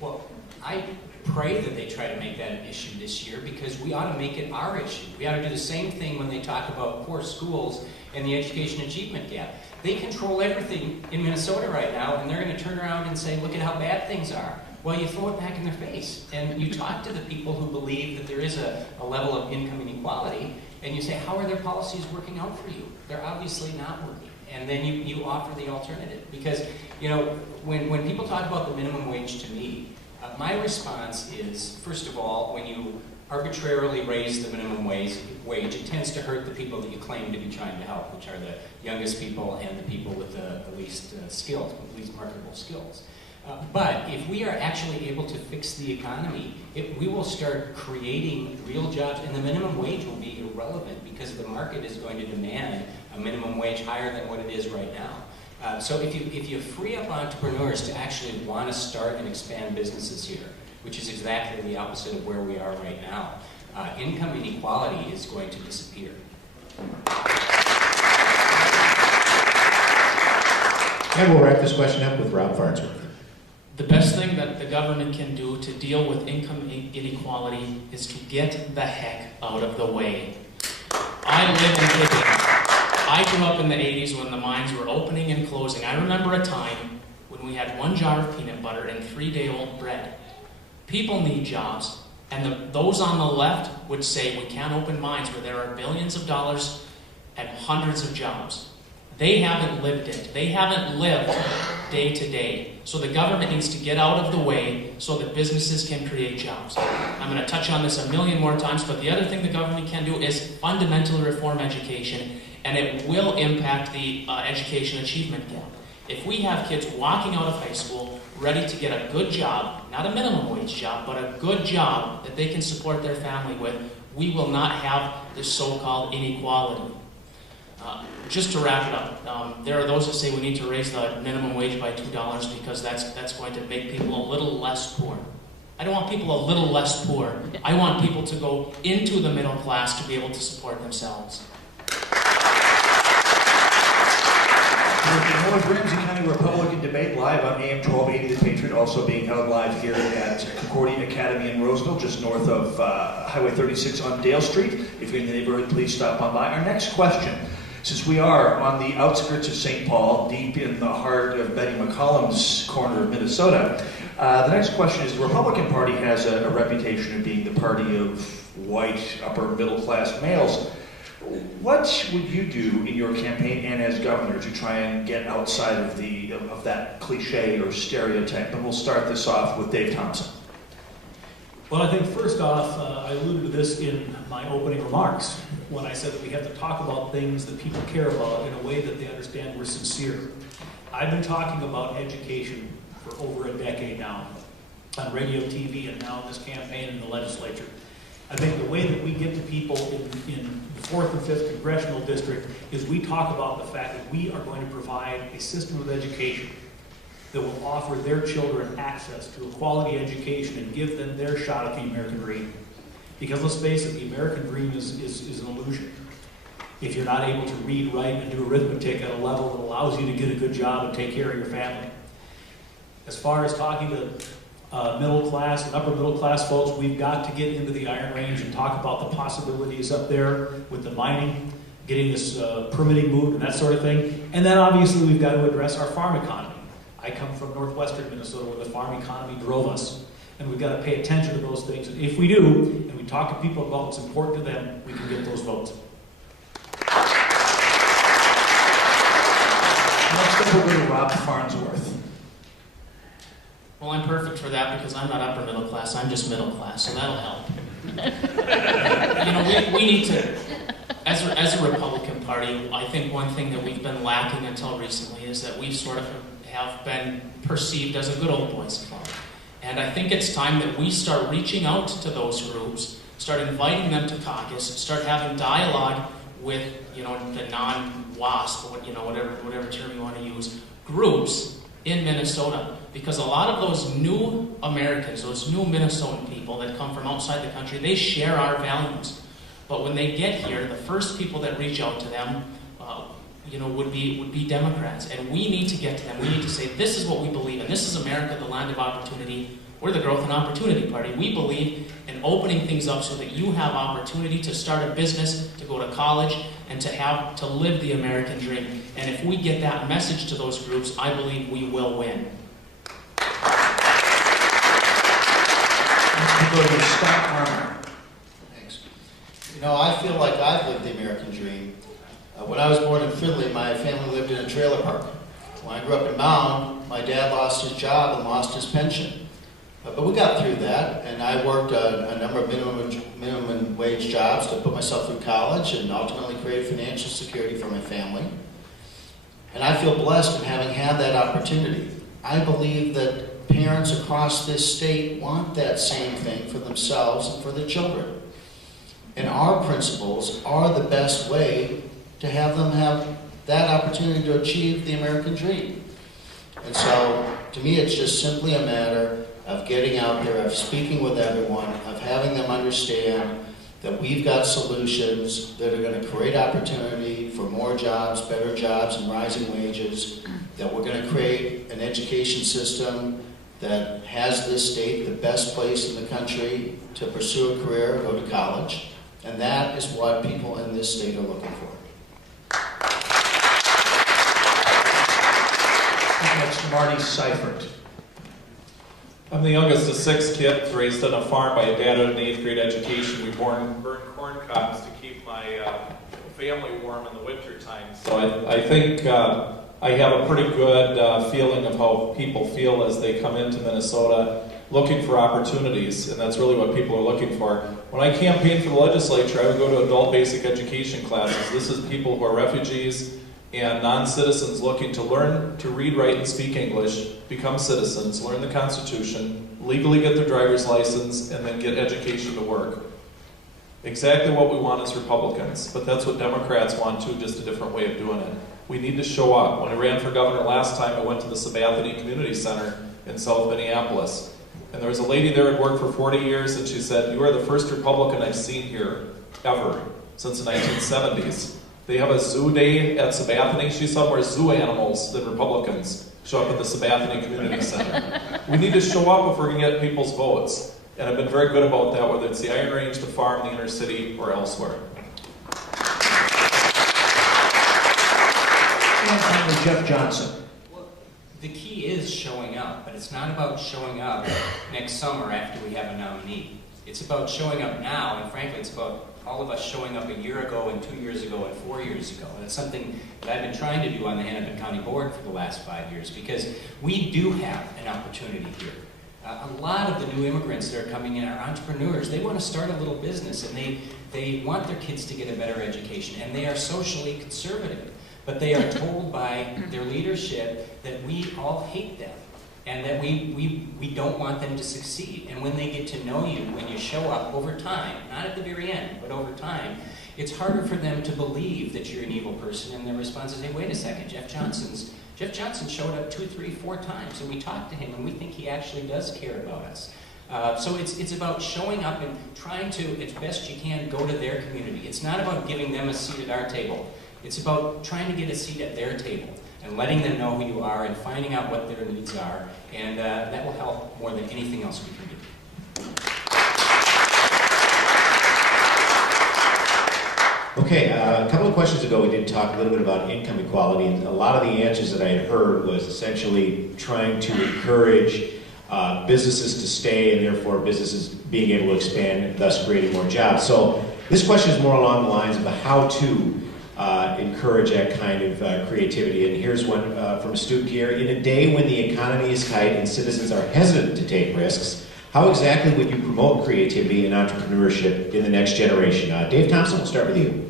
Well, I pray that they try to make that an issue this year because we ought to make it our issue. We ought to do the same thing when they talk about poor schools and the education achievement gap. They control everything in Minnesota right now, and they're going to turn around and say, look at how bad things are. Well, you throw it back in their face, and you talk to the people who believe that there is a level of income inequality, and you say, how are their policies working out for you? They're obviously not working. And then you offer the alternative. Because, you know, when people talk about the minimum wage to me, my response is, first of all, when you arbitrarily raise the minimum wage, it tends to hurt the people that you claim to be trying to help, which are the youngest people and the people with the least skills, least marketable skills. But if we are actually able to fix the economy, we will start creating real jobs, and the minimum wage will be irrelevant because the market is going to demand a minimum wage higher than what it is right now. So if you free up entrepreneurs to actually want to start and expand businesses here, which is exactly the opposite of where we are right now, income inequality is going to disappear. And we'll wrap this question up with Rob Farnsworth. The best thing that the government can do to deal with income inequality is to get the heck out of the way. I live in Hibbing. I grew up in the 80s when the mines were opening and closing. I remember a time when we had 1 jar of peanut butter and 3-day-old bread. People need jobs, and those on the left would say we can't open mines where there are billions of dollars and hundreds of jobs. They haven't lived it. They haven't lived day to day. So the government needs to get out of the way so that businesses can create jobs. I'm going to touch on this a million more times, but the other thing the government can do is fundamentally reform education, and it will impact the education achievement gap. If we have kids walking out of high school ready to get a good job, not a minimum wage job, but a good job that they can support their family with, we will not have this so-called inequality. Just to wrap it up, there are those that say we need to raise the minimum wage by $2 because that's going to make people a little less poor. I don't want people a little less poor. I want people to go into the middle class to be able to support themselves. More Ramsey County Republican debate live on AM 1280 The Patriot, also being held live here at Concordia Academy in Roseville, just north of Highway 36 on Dale Street. If you're in the neighborhood, please stop on by. Our next question, since we are on the outskirts of St. Paul, deep in the heart of Betty McCollum's corner of Minnesota, the next question is, the Republican Party has a reputation of being the party of white, upper middle class males. What would you do in your campaign and as governor to try and get outside of that cliche or stereotype? And we'll start this off with Dave Thompson. Well, I think first off, I alluded to this in my opening remarks when I said that we have to talk about things that people care about in a way that they understand we're sincere. I've been talking about education for over a decade now, on radio, TV, and now in this campaign in the legislature. I think the way that we get to people in the 4th and 5th congressional district is we talk about the fact that we are going to provide a system of education that will offer their children access to a quality education and give them their shot at the American dream. Because let's face it, the American dream is an illusion. If you're not able to read, write, and do arithmetic at a level that allows you to get a good job and take care of your family. As far as talking to middle class and upper middle class folks, we've got to get into the Iron Range and talk about the possibilities up there with the mining, getting this permitting moved and that sort of thing. And then obviously we've got to address our farm economy. I come from northwestern Minnesota where the farm economy drove us, and we've got to pay attention to those things. And if we do, and we talk to people about what's important to them, we can get those votes. Next up, we'll go to Rob Farnsworth. Well, I'm perfect for that because I'm not upper middle class, I'm just middle class, so that'll help. You know, we need to, as a Republican Party, I think one thing that we've been lacking until recently is that we sort of have been perceived as a good old boys club. And I think it's time that we start reaching out to those groups, start inviting them to caucus, start having dialogue with, you know, the non-WASP, or, you know, whatever term you want to use, groups in Minnesota. Because a lot of those new Americans, those new Minnesotan people that come from outside the country, they share our values. But when they get here, the first people that reach out to them, you know, would be Democrats. And we need to get to them. We need to say, this is what we believe in. This is America, the land of opportunity. We're the Growth and Opportunity Party. We believe in opening things up so that you have opportunity to start a business, to go to college, and to live the American dream. And if we get that message to those groups, I believe we will win. Let's go to Scott Armour. Thanks. You know, I feel like I've lived the American dream. When I was born in Fridley, my family lived in a trailer park. When I grew up in Mound, my dad lost his job and lost his pension. But we got through that, and I worked a number of minimum wage jobs to put myself through college and ultimately create financial security for my family. And I feel blessed in having had that opportunity. I believe that parents across this state want that same thing for themselves and for their children. And our principles are the best way to have them have that opportunity to achieve the American dream. And so, to me, it's just simply a matter of getting out there, of speaking with everyone, of having them understand that we've got solutions that are going to create opportunity for more jobs, better jobs, and rising wages, that we're going to create an education system that has this state the best place in the country to pursue a career, go to college, and that is what people in this state are looking for. Next, Marty Seifert. I'm the youngest of 6 kids, raised on a farm by a dad with an 8th grade education. We burned corn cobs to keep my family warm in the winter time. So I think I have a pretty good feeling of how people feel as they come into Minnesota looking for opportunities, and that's really what people are looking for. When I campaigned for the legislature, I would go to adult basic education classes. This is people who are refugees and non-citizens looking to learn to read, write, and speak English, become citizens, learn the Constitution, legally get their driver's license, and then get education to work. Exactly what we want as Republicans, but that's what Democrats want too, just a different way of doing it. We need to show up. When I ran for governor last time, I went to the Sabathani Community Center in South Minneapolis. And there was a lady there who had worked for 40 years, and she said, "You are the first Republican I've seen here, ever, since the 1970s. They have a zoo day at Sabathani. She saw more zoo animals than Republicans show up at the Sabathani Community Center." We need to show up if we're going to get people's votes. And I've been very good about that, whether it's the Iron Range, the farm, the inner city, or elsewhere. And finally, Jeff Johnson. The key is showing up, but it's not about showing up next summer after we have a nominee. It's about showing up now, and frankly, it's about all of us showing up a year ago and 2 years ago and 4 years ago. And it's something that I've been trying to do on the Hennepin County Board for the last 5 years, because we do have an opportunity here. A lot of the new immigrants that are coming in are entrepreneurs. They want to start a little business, and they want their kids to get a better education, and they are socially conservative. But they are told by their leadership that we all hate them and that we don't want them to succeed. And when they get to know you, when you show up over time, not at the very end, but over time, it's harder for them to believe that you're an evil person. And their response is, "Hey, wait a second, Jeff Johnson showed up 2, 3, 4 times, and we talked to him, and we think he actually does care about us." So it's about showing up and trying to, as best you can, go to their community. It's not about giving them a seat at our table. It's about trying to get a seat at their table and letting them know who you are and finding out what their needs are. And that will help more than anything else we can do. Okay, a couple of questions ago we did talk a little bit about income equality, and a lot of the answers that I had heard was essentially trying to encourage businesses to stay and therefore businesses being able to expand and thus creating more jobs. So this question is more along the lines of the how to encourage that kind of creativity. And here's one from a student here. In a day when the economy is tight and citizens are hesitant to take risks, how exactly would you promote creativity and entrepreneurship in the next generation? Dave Thompson, we'll start with you.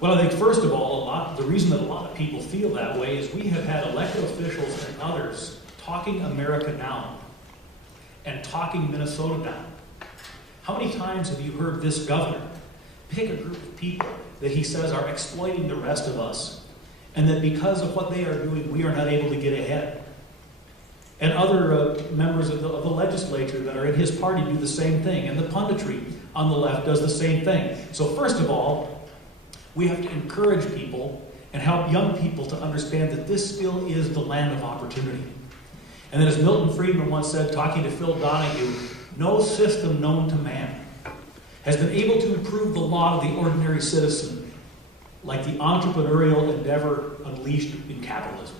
Well, I think first of all, the reason that a lot of people feel that way is we have had elected officials and others talking America down and talking Minnesota down. How many times have you heard this governor pick a group of people that he says are exploiting the rest of us, and that because of what they are doing, we are not able to get ahead? And other members of the legislature that are in his party do the same thing, and the punditry on the left does the same thing. So first of all, we have to encourage people and help young people to understand that this still is the land of opportunity. And then as Milton Friedman once said, talking to Phil Donahue, no system known to man has been able to improve the lot of the ordinary citizen like the entrepreneurial endeavor unleashed in capitalism.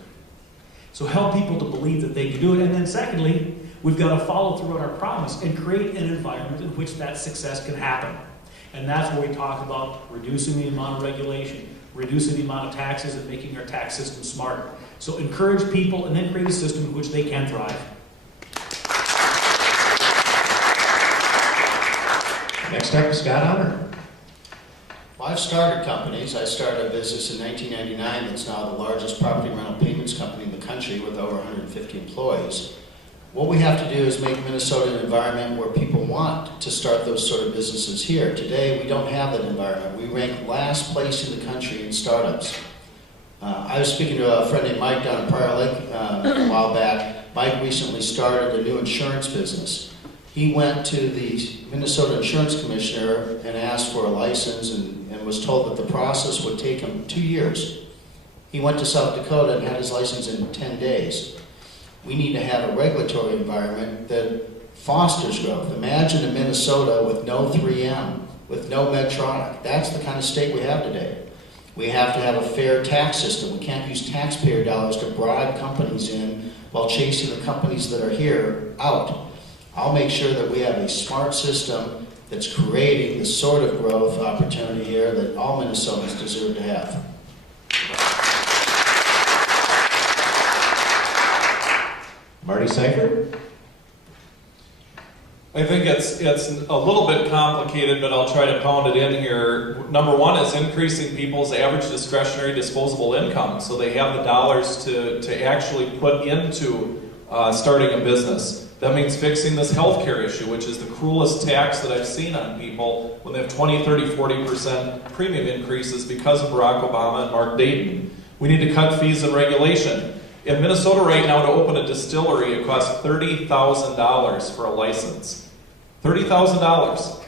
So help people to believe that they can do it. And then secondly, we've got to follow through on our promise and create an environment in which that success can happen. And that's where we talk about reducing the amount of regulation, reducing the amount of taxes, and making our tax system smarter. So encourage people and then create a system in which they can thrive. Next up, Scott Honor. Well, I've started companies. I started a business in 1999 that's now the largest property rental payments company in the country with over 150 employees. What we have to do is make Minnesota an environment where people want to start those sort of businesses here. Today, we don't have that environment. We rank last place in the country in startups. I was speaking to a friend named Mike down in Prior Lake a while back. Mike recently started a new insurance business. He went to the Minnesota Insurance Commissioner and asked for a license and was told that the process would take him 2 years. He went to South Dakota and had his license in 10 days. We need to have a regulatory environment that fosters growth. Imagine in Minnesota with no 3M, with no Medtronic. That's the kind of state we have today. We have to have a fair tax system. We can't use taxpayer dollars to bribe companies in while chasing the companies that are here out. I'll make sure that we have a smart system that's creating the sort of growth opportunity here that all Minnesotans deserve to have. Marty Seifert? I think it's a little bit complicated, but I'll try to pound it in here. Number one is increasing people's average discretionary disposable income, so they have the dollars to actually put into starting a business. That means fixing this healthcare issue, which is the cruelest tax that I've seen on people when they have 20, 30, 40% premium increases because of Barack Obama and Mark Dayton. We need to cut fees and regulation. In Minnesota right now, to open a distillery, it costs $30,000 for a license. $30,000.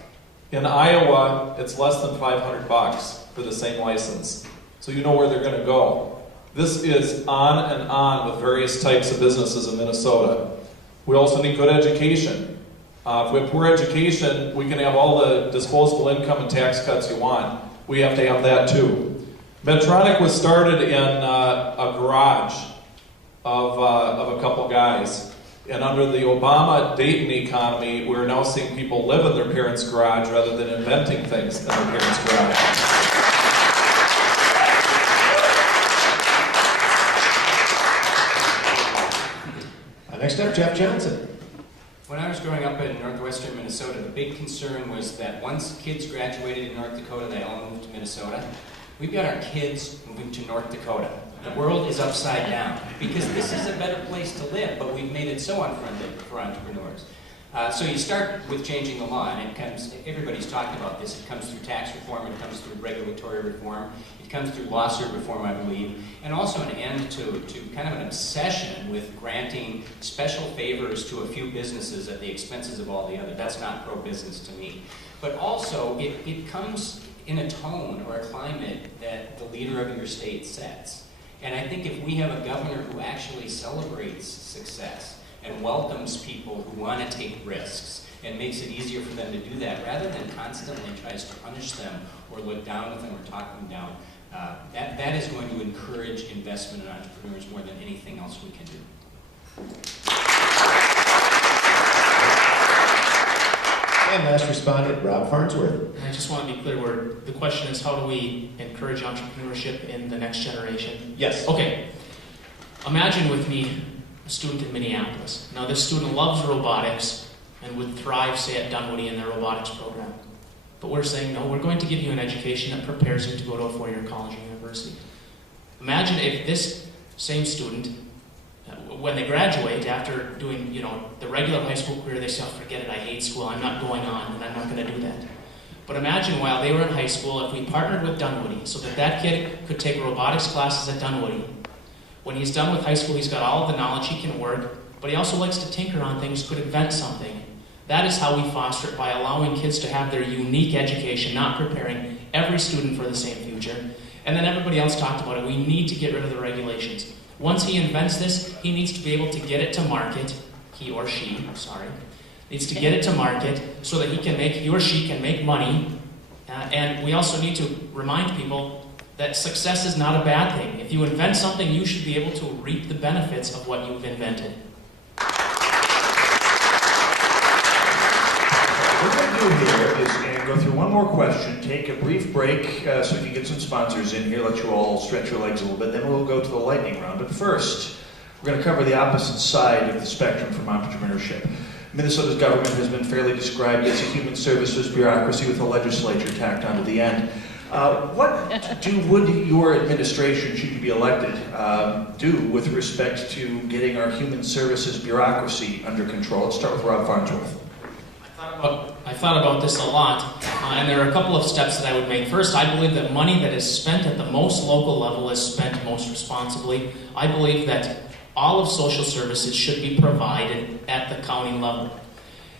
In Iowa, it's less than $500 for the same license. So you know where they're going to go. This is on and on with various types of businesses in Minnesota. We also need good education. If we have poor education, we can have all the disposable income and tax cuts you want. We have to have that too. Medtronic was started in a garage of a couple guys. And under the Obama-Dayton economy, we're now seeing people live in their parents' garage rather than inventing things in their parents' garage. Next up, Jeff Johnson. When I was growing up in northwestern Minnesota, the big concern was that once kids graduated in North Dakota, they all moved to Minnesota. We've got our kids moving to North Dakota. The world is upside down because this is a better place to live, but we've made it so unfriendly for entrepreneurs. So you start with changing the law, and it comes, everybody's talked about this, it comes through tax reform, it comes through regulatory reform, it comes through lawsuit reform, I believe, and also an end to kind of an obsession with granting special favors to a few businesses at the expenses of all the others. That's not pro-business to me. But also, it comes in a tone or a climate that the leader of your state sets. And I think if we have a governor who actually celebrates success and welcomes people who want to take risks and makes it easier for them to do that, rather than constantly tries to punish them or look down at them or talk them down, that is going to encourage investment in entrepreneurs more than anything else we can do. And last respondent, Rob Farnsworth. I just want to be clear, the question is how do we encourage entrepreneurship in the next generation? Yes. Okay. Imagine with me a student in Minneapolis. Now this student loves robotics and would thrive, say, at Dunwoody in their robotics program. But we're saying, no, we're going to give you an education that prepares you to go to a four-year college or university. Imagine if this same student, when they graduate, after doing, the regular high school career, they say, oh, forget it, I hate school, I'm not going on, and I'm not going to do that. But imagine while they were in high school, if we partnered with Dunwoody so that that kid could take robotics classes at Dunwoody. When he's done with high school, he's got all of the knowledge, he can work, but he also likes to tinker on things, could invent something. That is how we foster it, by allowing kids to have their unique education, not preparing every student for the same future. And then everybody else talked about it. We need to get rid of the regulations. Once he invents this, he needs to be able to get it to market, he or she, needs to get it to market so that he or she can make money. And we also need to remind people that success is not a bad thing. If you invent something, you should be able to reap the benefits of what you've invented. What we're going to do here is go through one more question, take a brief break so we can get some sponsors in here, let you all stretch your legs a little bit, then we'll go to the lightning round. But first, we're going to cover the opposite side of the spectrum from entrepreneurship. Minnesota's government has been fairly described as a human services bureaucracy with a legislature tacked onto the end. What would your administration, should you be elected, do with respect to getting our human services bureaucracy under control? Let's start with Rob Farnsworth. I thought about this a lot, and there are a couple of steps that I would make. First, I believe that money that is spent at the most local level is spent most responsibly. I believe that all of social services should be provided at the county level.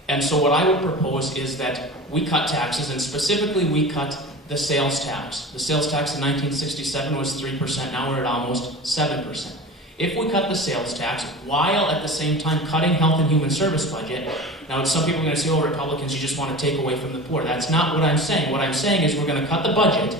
And so what I would propose is that we cut taxes, and specifically we cut the sales tax. The sales tax in 1967 was 3%, now we're at almost 7%. If we cut the sales tax, while at the same time cutting health and human service budget, now some people are going to say, oh, Republicans, you just want to take away from the poor. That's not what I'm saying. What I'm saying is we're going to cut the budget,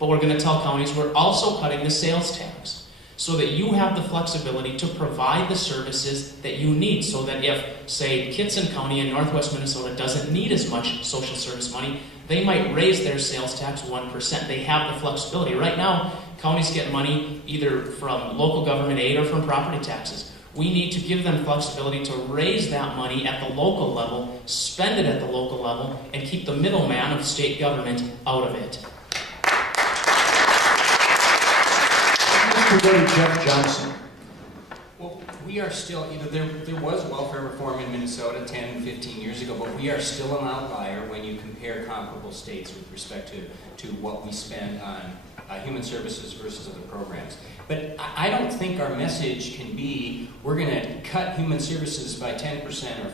but we're going to tell counties we're also cutting the sales tax, so that you have the flexibility to provide the services that you need, so that if, say, Kitson County in northwest Minnesota doesn't need as much social service money, they might raise their sales tax 1%. They have the flexibility. Right now, counties get money either from local government aid or from property taxes. We need to give them flexibility to raise that money at the local level, spend it at the local level, and keep the middleman of state government out of it. Jeff Johnson. Well, we are still, there was welfare reform in Minnesota 10, 15 years ago, but we are still an outlier when you compare comparable states with respect to what we spend on human services versus other programs. But I don't think our message can be, we're going to cut human services by 10%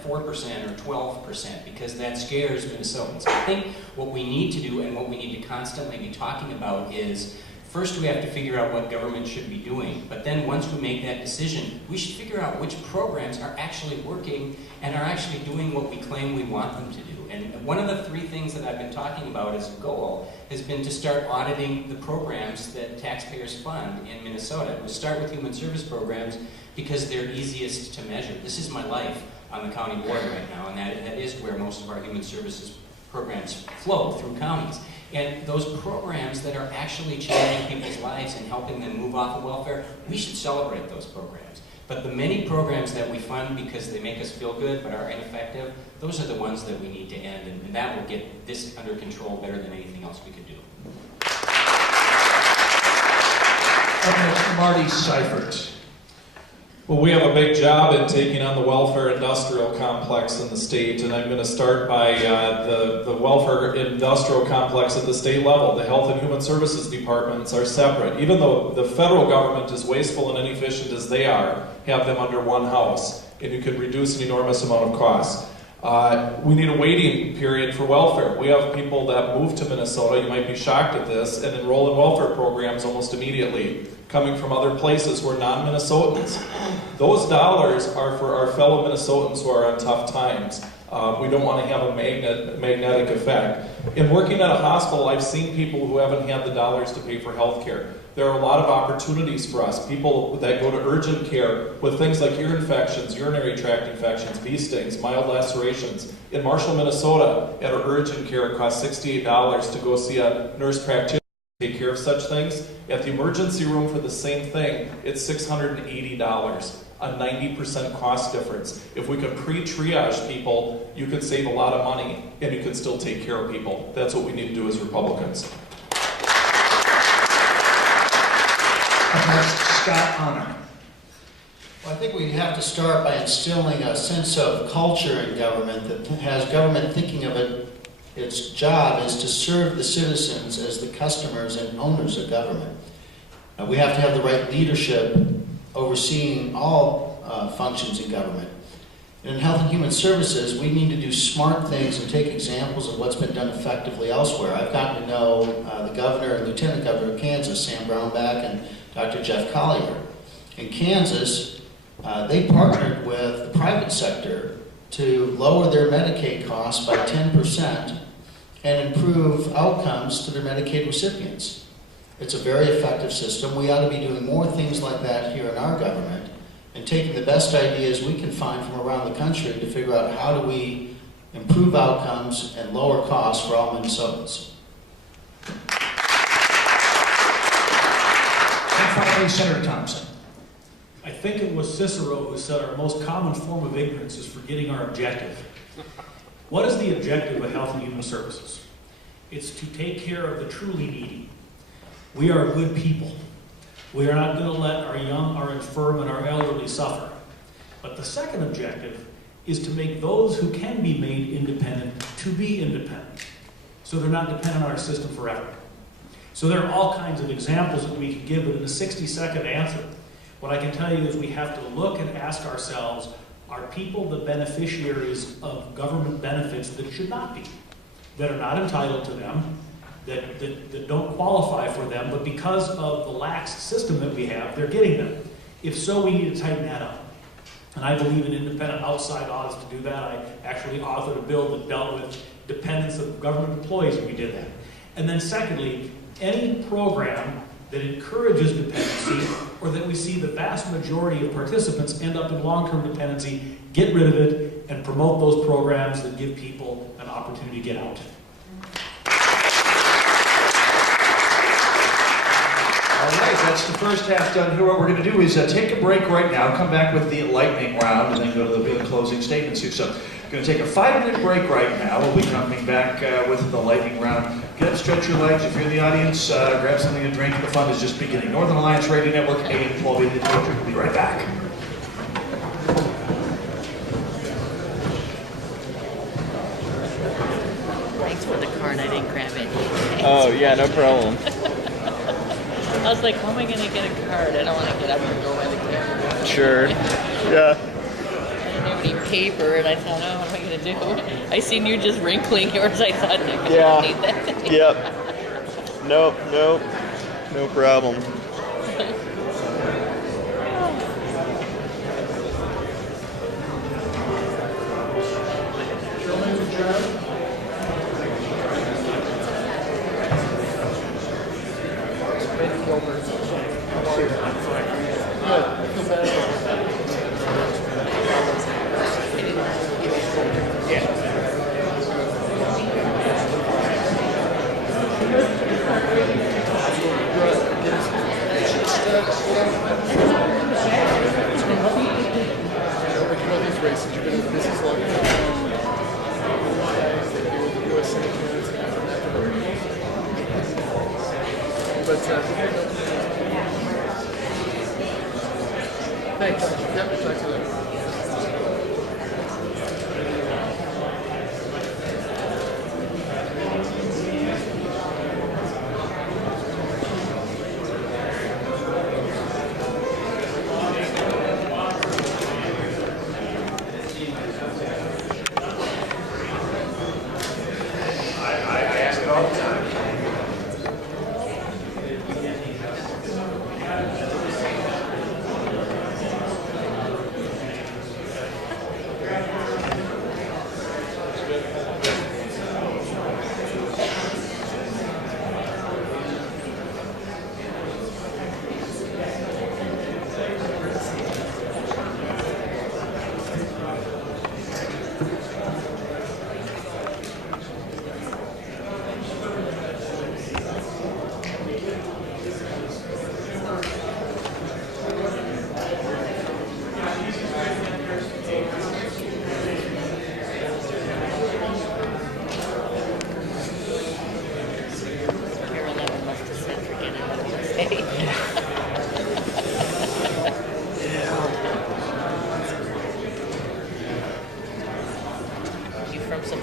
or 4% or 12%, because that scares Minnesotans. I think what we need to do and what we need to constantly be talking about is, first, we have to figure out what government should be doing, but then once we make that decision, we should figure out which programs are actually working and are actually doing what we claim we want them to do. And one of the three things that I've been talking about as a goal has been to start auditing the programs that taxpayers fund in Minnesota. We start with human service programs because they're easiest to measure. This is my life on the county board right now, and that is where most of our human services programs flow, through counties. And those programs that are actually changing people's lives and helping them move off of welfare, we should celebrate those programs. But the many programs that we fund because they make us feel good but are ineffective, those are the ones that we need to end, and that will get this under control better than anything else we could do. Okay, Marty Seifert. Well, we have a big job in taking on the welfare industrial complex in the state, and I'm going to start by the welfare industrial complex at the state level. The Health and Human Services departments are separate. Even though the federal government is wasteful and inefficient as they are, have them under one house, and you could reduce an enormous amount of costs. We need a waiting period for welfare. We have people that move to Minnesota, you might be shocked at this, and enroll in welfare programs almost immediately, coming from other places who are non-Minnesotans. Those dollars are for our fellow Minnesotans who are on tough times. We don't want to have a magnetic effect. In working at a hospital, I've seen people who haven't had the dollars to pay for health care. There are a lot of opportunities for us. People that go to urgent care with things like ear infections, urinary tract infections, bee stings, mild lacerations. In Marshall, Minnesota, at our urgent care, it costs $68 to go see a nurse practitioner to take care of such things. At the emergency room for the same thing, it's $680, a 90% cost difference. If we could pre-triage people, you could save a lot of money and you could still take care of people. That's what we need to do as Republicans. Scott Honor. Well, I think we have to start by instilling a sense of culture in government that has government thinking of it. Its job is to serve the citizens as the customers and owners of government. We have to have the right leadership overseeing all functions in government. And in Health and Human Services, we need to do smart things and take examples of what's been done effectively elsewhere. I've gotten to know the governor and lieutenant governor of Kansas, Sam Brownback, and Dr. Jeff Collier. In Kansas, they partnered with the private sector to lower their Medicaid costs by 10% and improve outcomes to their Medicaid recipients. It's a very effective system. We ought to be doing more things like that here in our government and taking the best ideas we can find from around the country to figure out how do we improve outcomes and lower costs for all Minnesotans. And finally, Senator Thompson. I think it was Cicero who said our most common form of ignorance is forgetting our objective. What is the objective of Health and Human Services? It's to take care of the truly needy. We are good people. We are not going to let our young, our infirm, and our elderly suffer. But the second objective is to make those who can be made independent to be independent, so they're not dependent on our system forever. So there are all kinds of examples that we can give, but in a 60-second answer, what I can tell you is we have to look and ask ourselves, are people the beneficiaries of government benefits that should not be, that are not entitled to them, that don't qualify for them, but because of the lax system that we have, they're getting them? If so, we need to tighten that up. And I believe in independent outside audits to do that. I actually authored a bill that dealt with dependents of government employees, and we did that. And then secondly, any program that encourages dependency, or that we see the vast majority of participants end up in long-term dependency, get rid of it and promote those programs that give people an opportunity to get out. All right, that's the first half done here. What we're going to do is take a break right now, come back with the lightning round, and then go to the big closing statements here. So we're going to take a 5-minute break right now. We'll be coming back with the lightning round. Get up, stretch your legs. If you're in the audience, grab something to drink. The fun is just beginning. Northern Alliance Radio Network, AM 1280 The Patriot. We'll be right back. Thanks for the card. I didn't grab it. Oh, yeah, no problem. I was like, how am I going to get a card? I don't want to get up and go by the camera. Sure. Yeah. I didn't have any paper, and I thought, oh, what am I going to do? I seen you just wrinkling yours. I thought, I'm going to need that. Yep. Nope. No problem.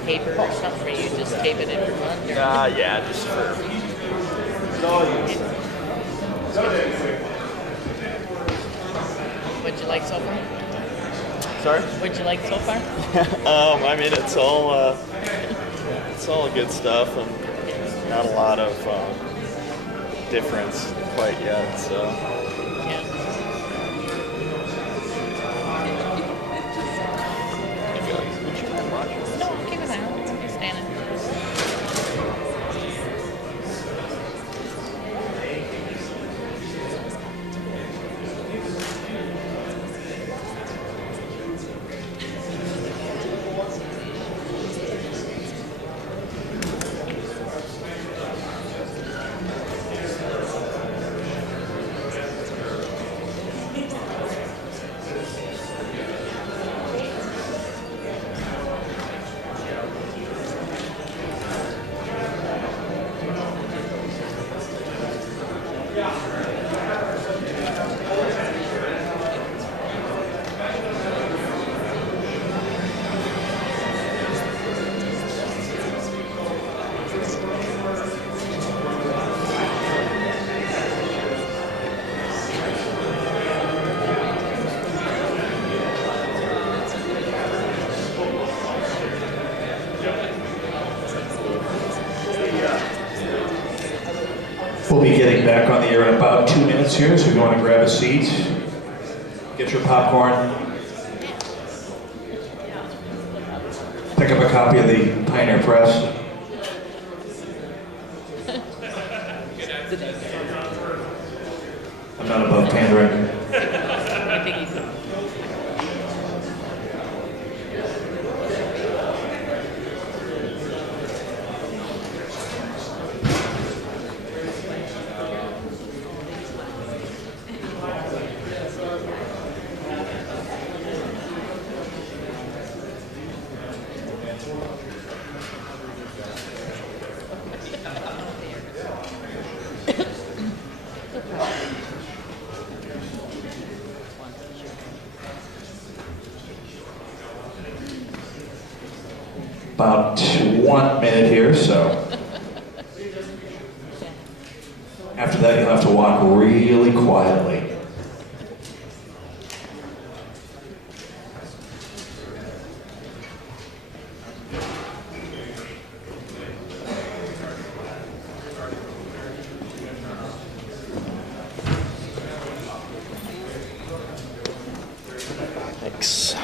Paper or something, or you just tape it in your front? Yeah, just for... What'd you like so far? Sorry? What'd you like so far? I mean, it's all good stuff, and not a lot of difference quite yet, so... Yeah. No, keep it out. I'm just standing. back on the air in about 2 minutes here, so if you want to grab a seat, get your popcorn, pick up a copy of the Pioneer Press. I'm not above pandering. I think he's. About 1 minute here, so after that you'll have to walk really quietly. Thanks.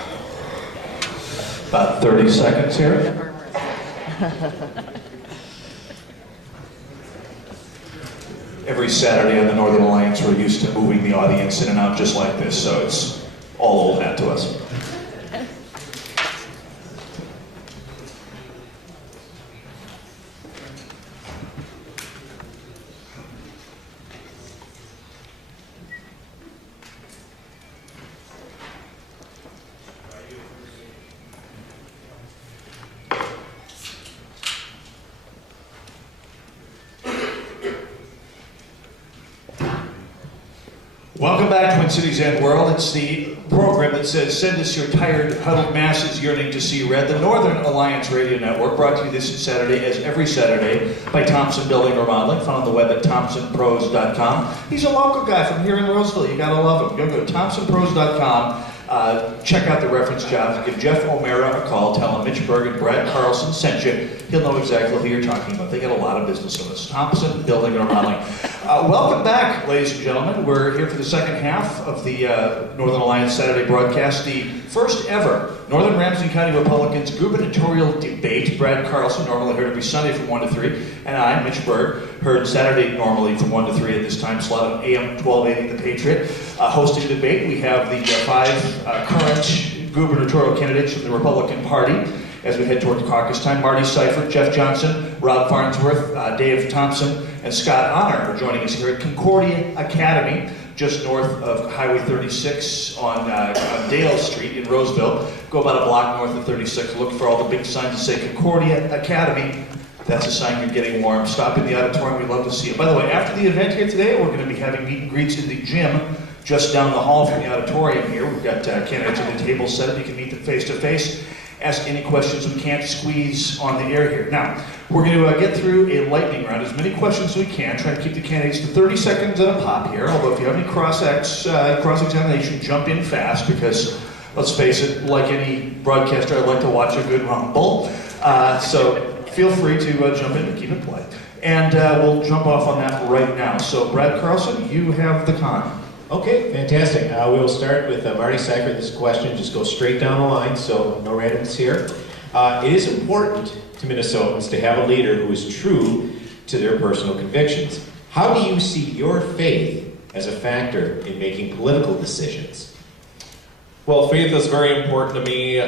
About 30 seconds here. Every Saturday on the Northern Alliance, we're used to moving the audience in and out just like this, so it's all old hat to us. Welcome back, Twin Cities and World. It's the program that says, send us your tired, huddled masses yearning to see red. The Northern Alliance Radio Network, brought to you this Saturday, as every Saturday, by Thompson Building Remodeling, found on the web at thompsonpros.com. He's a local guy from here in Roseville. You gotta love him. Go to thompsonpros.com. Check out the reference jobs. Give Jeff O'Mara a call. Tell him Mitch Berg and Brad Carlson sent you. He'll know exactly who you're talking about. They get a lot of business with us. Thompson Building and Remodeling. Welcome back, ladies and gentlemen. We're here for the second half of the Northern Alliance Saturday broadcast, the first ever Northern Ramsey County Republicans gubernatorial debate. Brad Carlson, normally heard every Sunday from 1 to 3, and I, Mitch Berg, heard Saturday normally from 1 to 3 at this time slot on AM 1280 The Patriot. Hosting the debate, we have the five current gubernatorial candidates from the Republican Party as we head towards caucus time. Marty Seifert, Jeff Johnson, Rob Farnsworth, Dave Thompson, and Scott Honor are joining us here at Concordia Academy, just north of Highway 36 on Dale Street in Roseville. Go about a block north of 36, look for all the big signs that say Concordia Academy. That's a sign you're getting warm. Stop in the auditorium, we'd love to see you. By the way, after the event here today, we're going to be having meet and greets in the gym just down the hall from the auditorium here. We've got candidates at the table set up. You can meet them face to face. Ask any questions we can't squeeze on the air here. Now, we're going to get through a lightning round, as many questions as we can, try to keep the candidates to 30 seconds at a pop here, although if you have any cross-examination, jump in fast, because, let's face it, like any broadcaster, I'd like to watch a good rumble. So feel free to jump in and keep it polite. And we'll jump off on that right now. So, Brad Carlson, you have the con. Okay, fantastic. We will start with Marty Seifert. This question just goes straight down the line, so no randoms here. It is important to Minnesotans to have a leader who is true to their personal convictions. How do you see your faith as a factor in making political decisions? Well, faith is very important to me.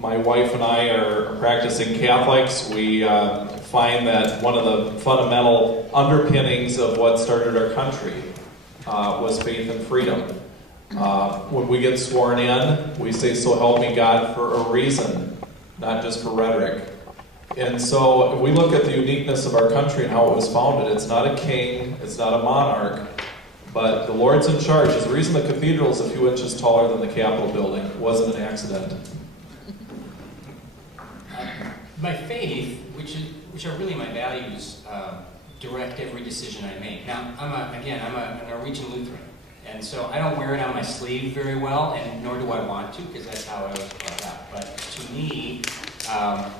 My wife and I are practicing Catholics. We find that one of the fundamental underpinnings of what started our country was faith and freedom. When we get sworn in, we say, "So help me God," for a reason, not just for rhetoric. And so if we look at the uniqueness of our country and how it was founded, it's not a king, it's not a monarch, but the Lord's in charge. There's a reason the cathedral is a few inches taller than the Capitol building. It wasn't an accident. My faith, which are really my values, direct every decision I make. Now, I'm a Norwegian Lutheran, and so I don't wear it on my sleeve very well, and nor do I want to, because that's how I was brought up. But to me,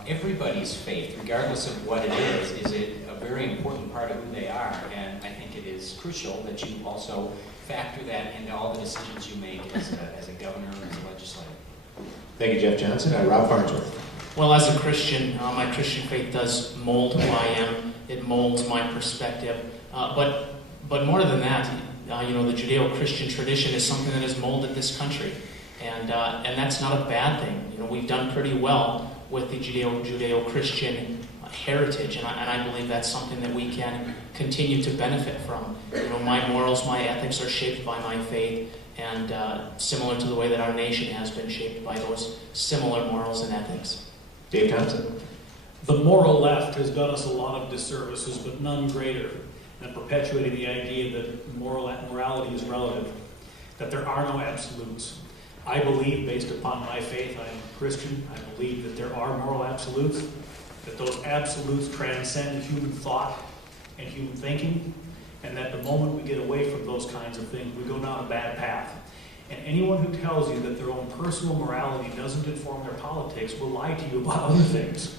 everybody's faith, regardless of what it is it a very important part of who they are. And I think it is crucial that you also factor that into all the decisions you make as a governor and as a legislator. Thank you, Jeff Johnson. Rob Farnsworth. Well, as a Christian, my Christian faith does mold who I am. It molds my perspective. But more than that, the Judeo-Christian tradition is something that has molded this country. And that's not a bad thing. We've done pretty well with the Judeo-Christian heritage, and I believe that's something that we can continue to benefit from. My morals, my ethics are shaped by my faith, and similar to the way that our nation has been shaped by those similar morals and ethics. Dave Thompson. The moral left has done us a lot of disservices, but none greater than perpetuating the idea that morality is relative, that there are no absolutes. I believe, based upon my faith, I am a Christian, I believe that there are moral absolutes, that those absolutes transcend human thought and human thinking, and that the moment we get away from those kinds of things, we go down a bad path. And anyone who tells you that their own personal morality doesn't inform their politics will lie to you about other things.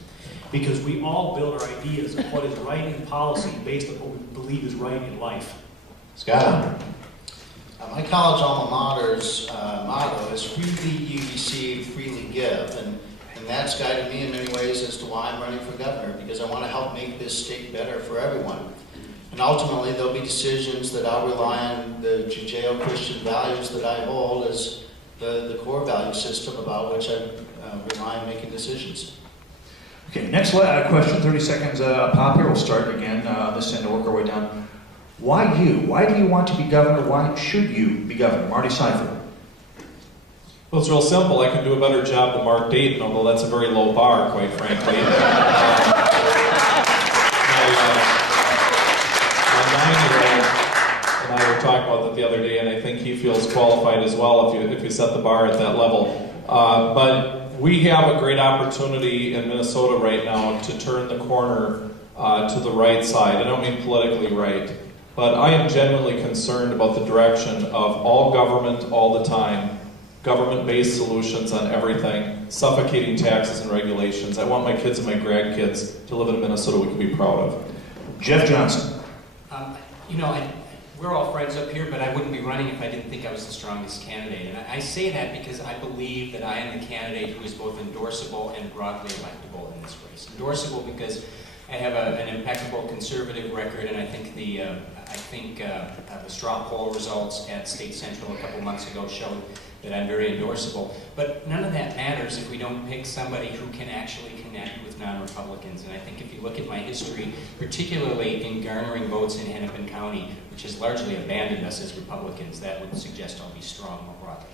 Because we all build our ideas of what is right in policy based on what we believe is right in life. Scott. My college alma mater's motto is freely you receive, freely give. And that's guided me in many ways as to why I'm running for governor, because I want to help make this state better for everyone. And ultimately, there'll be decisions that I'll rely on the Judeo-Christian values that I hold as the core value system about which I rely on making decisions. Okay, next question, 30 seconds pop here. We'll start again this end and work our way down. Why you? Why do you want to be governor? Why should you be governor? Marty Seifert. Well, it's real simple. I can do a better job than Mark Dayton, although that's a very low bar, quite frankly. My 9-year-old and I were talking about that the other day, and I think he feels qualified as well if you set the bar at that level. But we have a great opportunity in Minnesota right now to turn the corner to the right side. I don't mean politically right, but I am genuinely concerned about the direction of all government all the time, government-based solutions on everything, suffocating taxes and regulations. I want my kids and my grandkids to live in a Minnesota we can be proud of. Jeff Johnson. We're all friends up here, but I wouldn't be running if I didn't think I was the strongest candidate. And I say that because I believe that I am the candidate who is both endorsable and broadly electable in this race. Endorsable because I have an impeccable conservative record, and I think the straw poll results at State Central a couple months ago showed that I'm very endorsable. But none of that matters if we don't pick somebody who can actually connect with non-Republicans. And I think if you look at my history, particularly in garnering votes in Hennepin County, which has largely abandoned us as Republicans, that would suggest I'll be strong more broadly.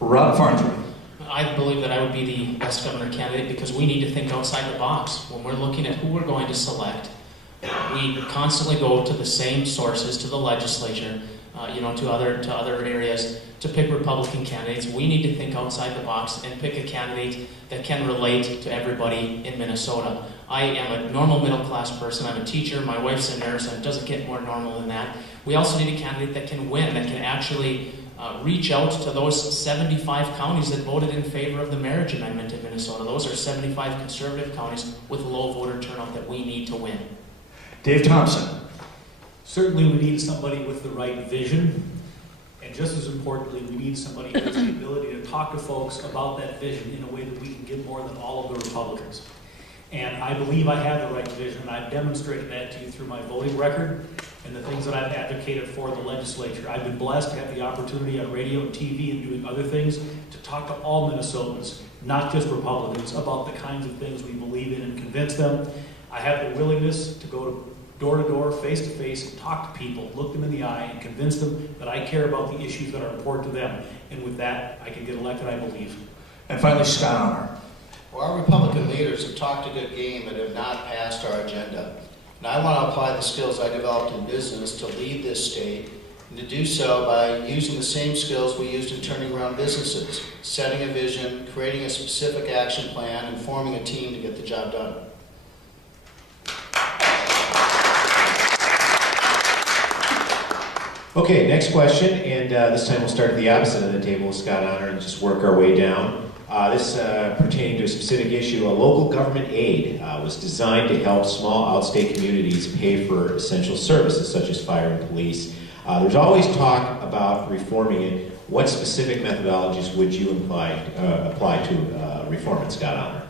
Rob Farnsworth. I believe that I would be the best governor candidate because we need to think outside the box. When we're looking at who we're going to select, we constantly go to the same sources, to the legislature, to other areas, to pick Republican candidates. We need to think outside the box and pick a candidate that can relate to everybody in Minnesota. I am a normal middle-class person. I'm a teacher. My wife's a nurse, and it doesn't get more normal than that. We also need a candidate that can win, that can actually reach out to those 75 counties that voted in favor of the marriage amendment in Minnesota. Those are 75 conservative counties with low voter turnout that we need to win. Dave Thompson. Certainly we need somebody with the right vision, and just as importantly, we need somebody who has the ability to talk to folks about that vision in a way that we can get more than all of the Republicans. And I believe I have the right vision, and I've demonstrated that to you through my voting record and the things that I've advocated for in the legislature. I've been blessed to have the opportunity on radio and TV and doing other things to talk to all Minnesotans, not just Republicans, about the kinds of things we believe in and convince them. I have the willingness to go door to door, face to face, and talk to people, look them in the eye, and convince them that I care about the issues that are important to them. And with that, I can get elected, I believe. And finally, Scott Honor. Well, our Republican leaders have talked a good game but have not passed our agenda. And I want to apply the skills I developed in business to lead this state, and to do so by using the same skills we used in turning around businesses, setting a vision, creating a specific action plan, and forming a team to get the job done. Okay, next question, and this time we'll start at the opposite end of the table with Scott Honor and just work our way down. This pertaining to a specific issue. A local government aid was designed to help small outstate communities pay for essential services such as fire and police. There's always talk about reforming it. What specific methodologies would you apply to reform it, Scott Honor?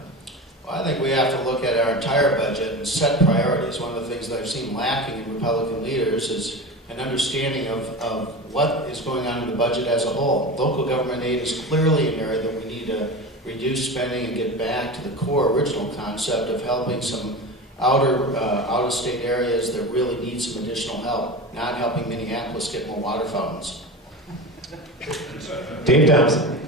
Well, I think we have to look at our entire budget and set priorities. One of the things that I've seen lacking in Republican leaders is an understanding of what is going on in the budget as a whole. Local government aid is clearly an area that we need to reduce spending and get back to the core original concept of helping some out-of-state areas that really need some additional help, not helping Minneapolis get more water fountains. Dave Thompson.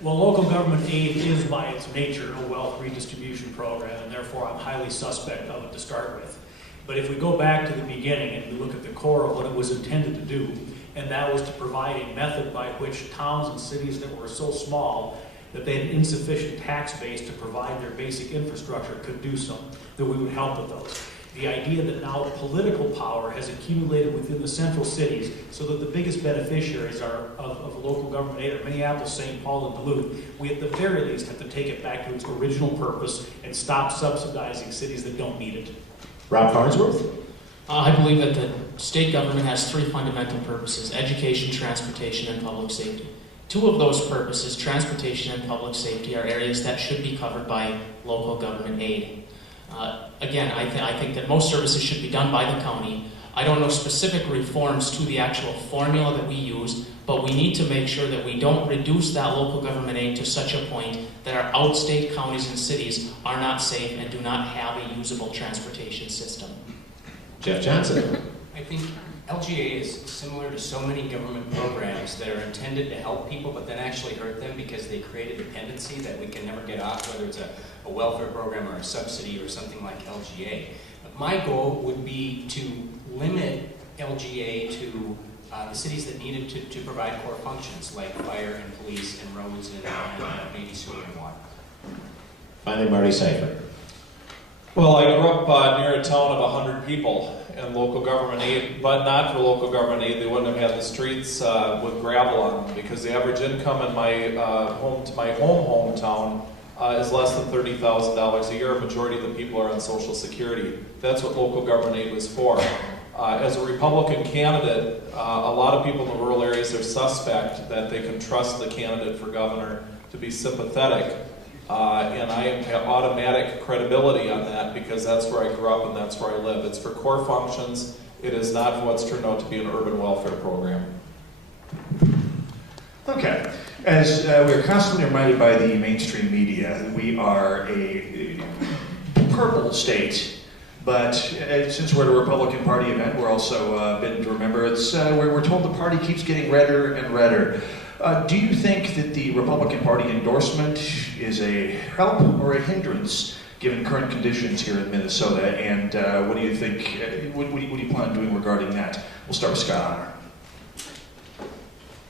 Well, local government aid is by its nature a wealth redistribution program, and therefore I'm highly suspect of it to start with. But if we go back to the beginning and we look at the core of what it was intended to do, and that was to provide a method by which towns and cities that were so small that they had insufficient tax base to provide their basic infrastructure could do so, that we would help with those. The idea that now political power has accumulated within the central cities so that the biggest beneficiaries of local government aid are Minneapolis, St. Paul, and Duluth, we at the very least have to take it back to its original purpose and stop subsidizing cities that don't need it. Rob Farnsworth. I believe that the state government has three fundamental purposes: education, transportation, and public safety. Two of those purposes, transportation and public safety, are areas that should be covered by local government aid. Again, I think that most services should be done by the county. I don't know specific reforms to the actual formula that we use, but we need to make sure that we don't reduce that local government aid to such a point that our outstate counties and cities are not safe and do not have a usable transportation system. Jeff Johnson. I think LGA is similar to so many government programs that are intended to help people but then actually hurt them because they create a dependency that we can never get off, whether it's a welfare program or a subsidy or something like LGA. But my goal would be to limit LGA to the cities that needed to provide core functions like fire and police and roads and maybe sewer and water. Finally, Marty Seifert. Well, I grew up near a town of 100 people, and local government aid, but not for local government aid, they wouldn't have had the streets with gravel on them, because the average income in my hometown is less than $30,000 a year. A majority of the people are on Social Security. That's what local government aid was for. As a Republican candidate, a lot of people in the rural areas are suspect that they can trust the candidate for governor to be sympathetic. And I have automatic credibility on that because that's where I grew up and that's where I live. It's for core functions. It is not for what's turned out to be an urban welfare program. Okay. As we're constantly reminded by the mainstream media, we are a purple state. But since we're at a Republican Party event, we're also bidden to remember it's we're told the party keeps getting redder and redder. Do you think that the Republican Party endorsement is a help or a hindrance given current conditions here in Minnesota? And what do you think, what do you plan on doing regarding that? We'll start with Scott Honor.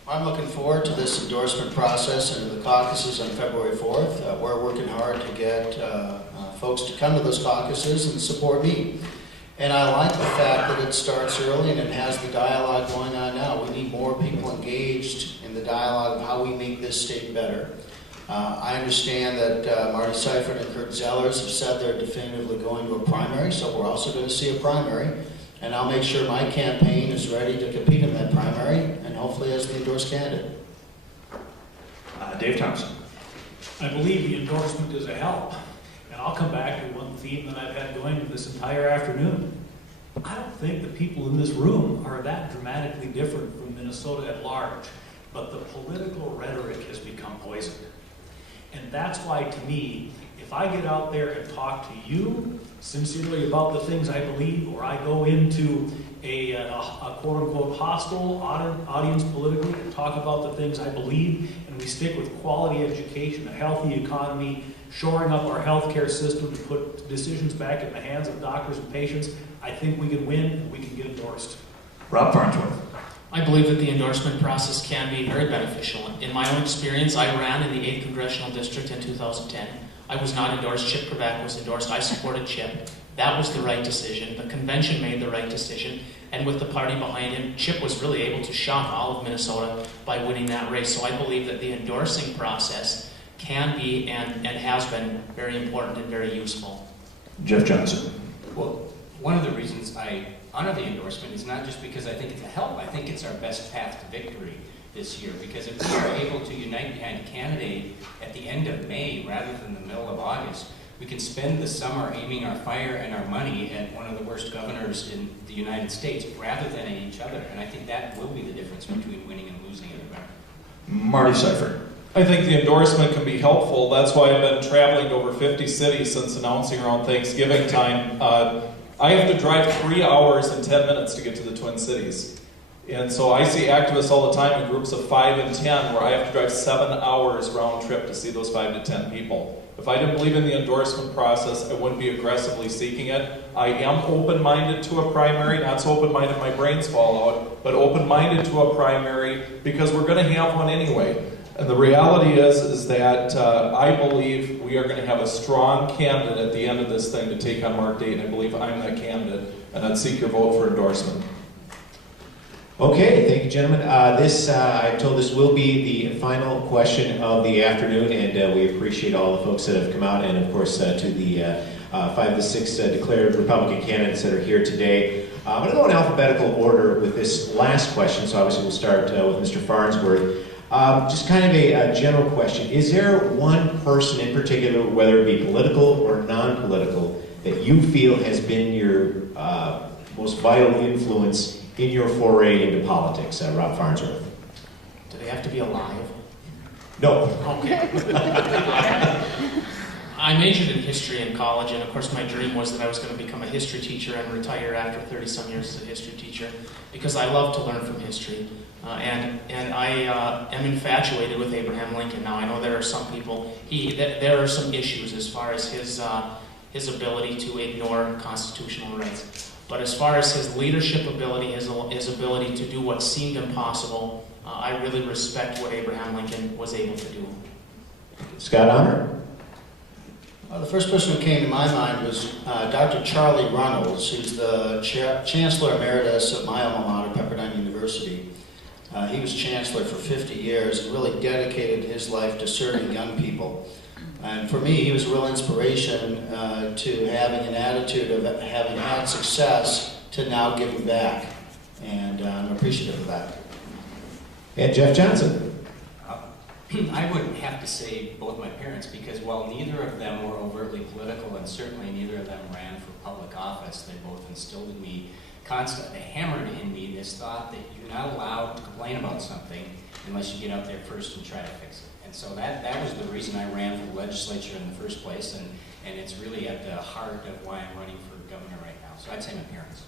I'm looking forward to this endorsement process and the caucuses on February 4th. We're working hard to get folks to come to those caucuses and support me. And I like the fact that it starts early and it has the dialogue going on now. We need more people engaged in the dialogue of how we make this state better. I understand that Marty Seifert and Kurt Zellers have said they're definitively going to a primary, so we're also going to see a primary. And I'll make sure my campaign is ready to compete in that primary and hopefully as the endorsed candidate. Dave Thompson. I believe the endorsement is a help. And I'll come back to one theme that I've had going this entire afternoon. I don't think the people in this room are that dramatically different from Minnesota at large, but the political rhetoric has become poisoned. And that's why, to me, if I get out there and talk to you sincerely about the things I believe, or I go into a quote-unquote hostile audience politically and talk about the things I believe, and we stick with quality education, a healthy economy, shoring up our healthcare system to put decisions back in the hands of doctors and patients, I think we can win and we can get endorsed. Rob Farnsworth. I believe that the endorsement process can be very beneficial. In my own experience, I ran in the 8th Congressional District in 2010. I was not endorsed. Chip Kravac was endorsed. I supported Chip. That was the right decision. The convention made the right decision. And with the party behind him, Chip was really able to shock all of Minnesota by winning that race. So I believe that the endorsing process can be and has been very important and very useful. Jeff Johnson. Well, one of the reasons I honor the endorsement is not just because I think it's a help. I think it's our best path to victory this year, because if we are able to unite behind a candidate at the end of May rather than the middle of August, we can spend the summer aiming our fire and our money at one of the worst governors in the United States rather than at each other. And I think that will be the difference between winning and losing in November. Marty Seifert. I think the endorsement can be helpful. That's why I've been traveling to over 50 cities since announcing around Thanksgiving time. I have to drive 3 hours and 10 minutes to get to the Twin Cities. And so I see activists all the time in groups of 5 and 10 where I have to drive 7 hours round trip to see those 5 to 10 people. If I didn't believe in the endorsement process, I wouldn't be aggressively seeking it. I am open-minded to a primary, not so open-minded my brains fall out, but open-minded to a primary because we're going to have one anyway. And the reality is that I believe we are going to have a strong candidate at the end of this thing to take on Mark Dayton. I believe I'm that candidate, and I'd seek your vote for endorsement. Okay, thank you, gentlemen. I'm told this will be the final question of the afternoon, and we appreciate all the folks that have come out, and of course to the 5 to 6 declared Republican candidates that are here today. I'm going to go in alphabetical order with this last question, so obviously we'll start with Mr. Farnsworth. Just kind of a general question. Is there one person in particular, whether it be political or non-political, that you feel has been your most vital influence in your foray into politics, Rob Farnsworth? Do they have to be alive? No. Okay. I majored in history in college, and of course my dream was that I was going to become a history teacher and retire after 30-some years as a history teacher, because I love to learn from history. And I am infatuated with Abraham Lincoln. Now, I know there are some people, there are some issues as far as his ability to ignore constitutional rights. But as far as his leadership ability, his ability to do what seemed impossible, I really respect what Abraham Lincoln was able to do. Scott Honor? The first person who came to my mind was Dr. Charlie Runnels, who's the Chancellor Emeritus at my alma mater, Pepperdine University. He was Chancellor for 50 years and really dedicated his life to serving young people. And for me, he was a real inspiration to having an attitude of having had success to now giving back. And I'm appreciative of that. And Jeff Johnson? I would have to say both my parents, because while neither of them were overtly political and certainly neither of them ran for public office, they both instilled in me, constantly hammered in me this thought that you're not allowed to complain about something unless you get out there first and try to fix it. And so that was the reason I ran for the legislature in the first place, and it's really at the heart of why I'm running for governor right now. So I'd say my parents.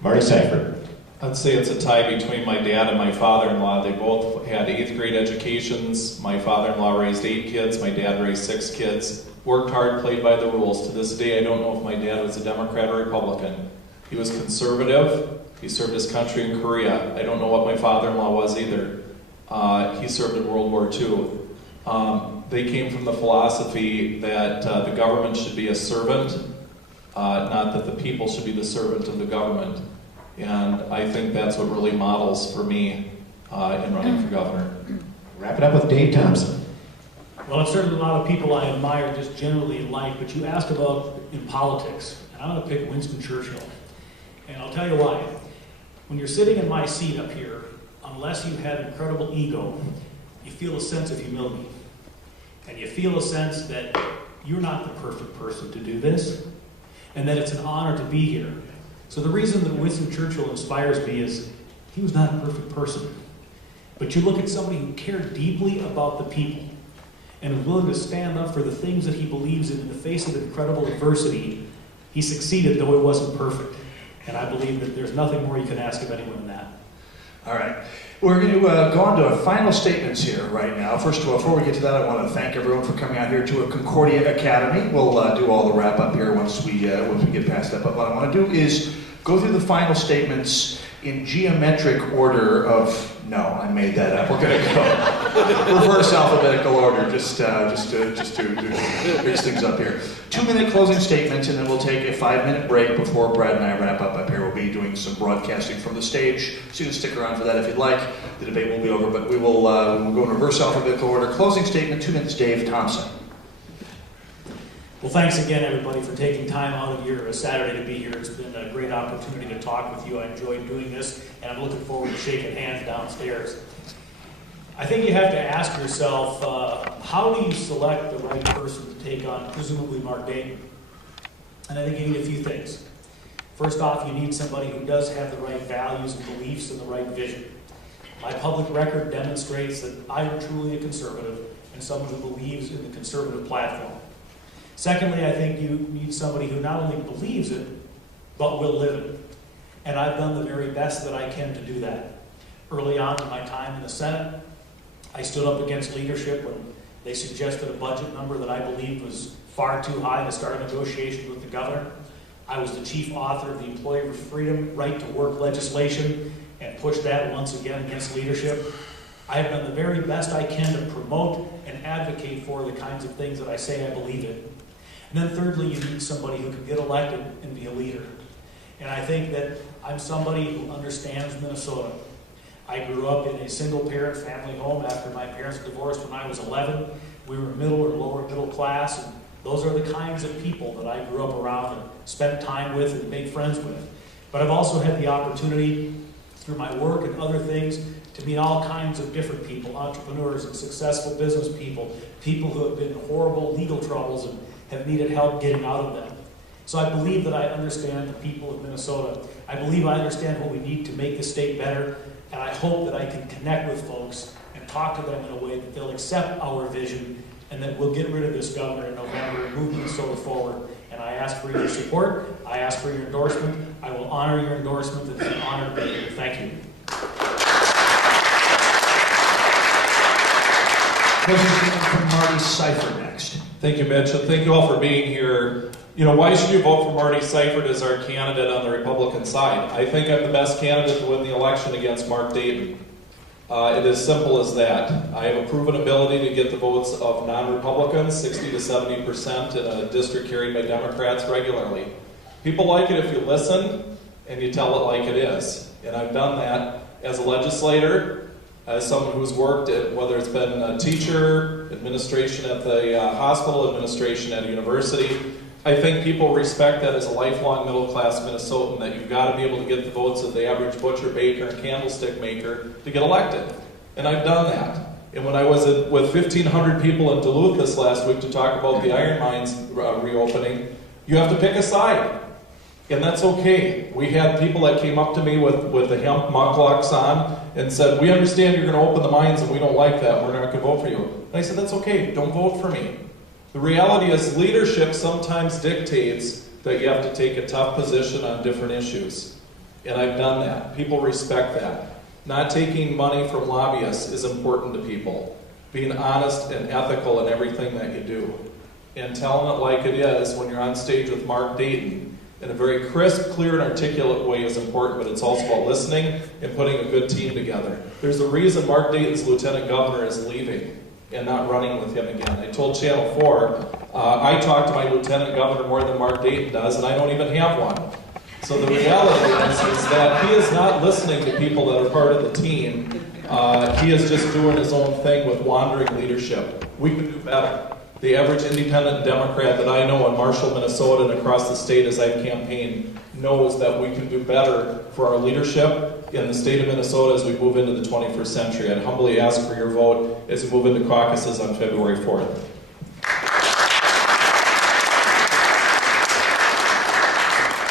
Marty Seifert? I'd say it's a tie between my dad and my father-in-law. They both had 8th grade educations. My father-in-law raised 8 kids. My dad raised 6 kids. Worked hard, played by the rules. To this day, I don't know if my dad was a Democrat or Republican. He was conservative. He served his country in Korea. I don't know what my father-in-law was either. He served in World War II. They came from the philosophy that the government should be a servant, not that the people should be the servant of the government. And I think that's what really models for me in running for governor. Wrap it up with Dave Thompson. Well, it's certainly a lot of people I admire just generally in life, but you asked about in politics, and I'm going to pick Winston Churchill. And I'll tell you why. When you're sitting in my seat up here, unless you have incredible ego, you feel a sense of humility. And you feel a sense that you're not the perfect person to do this, and that it's an honor to be here. So the reason that Winston Churchill inspires me is he was not a perfect person. But you look at somebody who cared deeply about the people and was willing to stand up for the things that he believes in the face of incredible adversity. He succeeded, though it wasn't perfect. And I believe that there's nothing more you can ask of anyone than that. All right. We're going to go on to final statements here right now. First of all, before we get to that, I want to thank everyone for coming out here to a Concordia Academy. We'll do all the wrap up here once we get past that. But what I want to do is go through the final statements in geometric order of, no, I made that up. We're going to go reverse alphabetical order, just to mix things up here. 2-minute closing statements, and then we'll take a 5-minute break before Brad and I wrap up here. We'll be doing some broadcasting from the stage, so you can stick around for that if you'd like. The debate will be over, but we will we'll go in reverse alphabetical order. Closing statement, 2 minutes, Dave Thompson. Well, thanks again, everybody, for taking time out of your Saturday to be here. It's been a great opportunity to talk with you. I enjoyed doing this, and I'm looking forward to shaking hands downstairs. I think you have to ask yourself, how do you select the right person to take on, presumably, Mark Dayton? And I think you need a few things. First off, you need somebody who does have the right values and beliefs and the right vision. My public record demonstrates that I'm truly a conservative and someone who believes in the conservative platform. Secondly, I think you need somebody who not only believes it, but will live it. And I've done the very best that I can to do that. Early on in my time in the Senate, I stood up against leadership when they suggested a budget number that I believed was far too high to start a negotiation with the governor. I was the chief author of the Employer Freedom Right to Work legislation and pushed that once again against leadership. I have done the very best I can to promote and advocate for the kinds of things that I say I believe in. And then thirdly, you need somebody who can get elected and be a leader. And I think that I'm somebody who understands Minnesota. I grew up in a single-parent family home after my parents divorced when I was 11. We were middle or lower middle class, and those are the kinds of people that I grew up around and spent time with and made friends with. But I've also had the opportunity, through my work and other things, to meet all kinds of different people, entrepreneurs and successful business people, people who have been in horrible legal troubles and have needed help getting out of them. So I believe that I understand the people of Minnesota. I believe I understand what we need to make the state better, and I hope that I can connect with folks and talk to them in a way that they'll accept our vision and that we'll get rid of this governor in November and move Minnesota forward. And I ask for your support. I ask for your endorsement. I will honor your endorsement. It's an honor to be here. Thank you. Closing statement from Marty Seifert next. Thank you, Mitch, and thank you all for being here. You know, why should you vote for Marty Seifert as our candidate on the Republican side? I think I'm the best candidate to win the election against Mark Dayton. It is simple as that. I have a proven ability to get the votes of non-Republicans, 60 to 70% in a district carried by Democrats regularly. People like it if you listen and you tell it like it is. And I've done that as a legislator, as someone who's worked at, whether it's been a teacher, administration at the hospital, administration at a university. I think people respect that as a lifelong middle-class Minnesotan, that you've got to be able to get the votes of the average butcher, baker, and candlestick maker to get elected. And I've done that. And when I was with 1,500 people in Duluth this last week to talk about the iron mines reopening, you have to pick a side. And that's okay. We had people that came up to me with the hemp mucklucks on and said, we understand you're going to open the mines and we don't like that. We're not going to vote for you. And I said, that's okay. Don't vote for me. The reality is leadership sometimes dictates that you have to take a tough position on different issues. And I've done that. People respect that. Not taking money from lobbyists is important to people. Being honest and ethical in everything that you do. And telling it like it is when you're on stage with Mark Dayton in a very crisp, clear, and articulate way is important, but it's also about listening and putting a good team together. There's a reason Mark Dayton's lieutenant governor is leaving and not running with him again. I told Channel 4, I talk to my lieutenant governor more than Mark Dayton does, and I don't even have one. So the reality is that he is not listening to people that are part of the team. He is just doing his own thing with wandering leadership. We can do better. The average independent Democrat that I know in Marshall, Minnesota, and across the state as I've campaigned knows that we can do better for our leadership in the state of Minnesota as we move into the 21st century. I'd humbly ask for your vote as we move into caucuses on February 4th.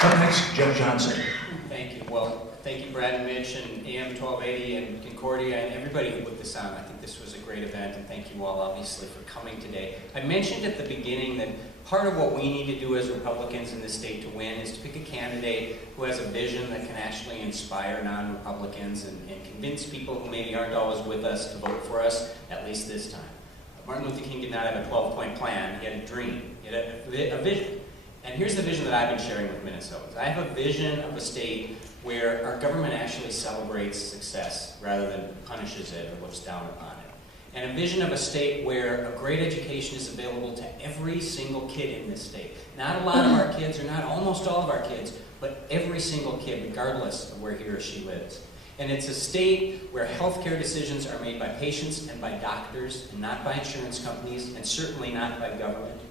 Up next, Jeff Johnson. Thank you. Well, thank you, Brad and Mitch and AM 1280 and Concordia and everybody who put this on. I think this was a great event, and thank you all, obviously, for coming today. I mentioned at the beginning that part of what we need to do as Republicans in this state to win is to pick a candidate who has a vision that can actually inspire non-Republicans and convince people who maybe aren't always with us to vote for us, at least this time. Martin Luther King did not have a 12-point plan. He had a dream. He had a vision. And here's the vision that I've been sharing with Minnesotans. I have a vision of a state where our government actually celebrates success rather than punishes it or looks down upon it. And a vision of a state where a great education is available to every single kid in this state. Not a lot of our kids, or not almost all of our kids, but every single kid, regardless of where he or she lives. And it's a state where healthcare decisions are made by patients and by doctors, and not by insurance companies, and certainly not by government.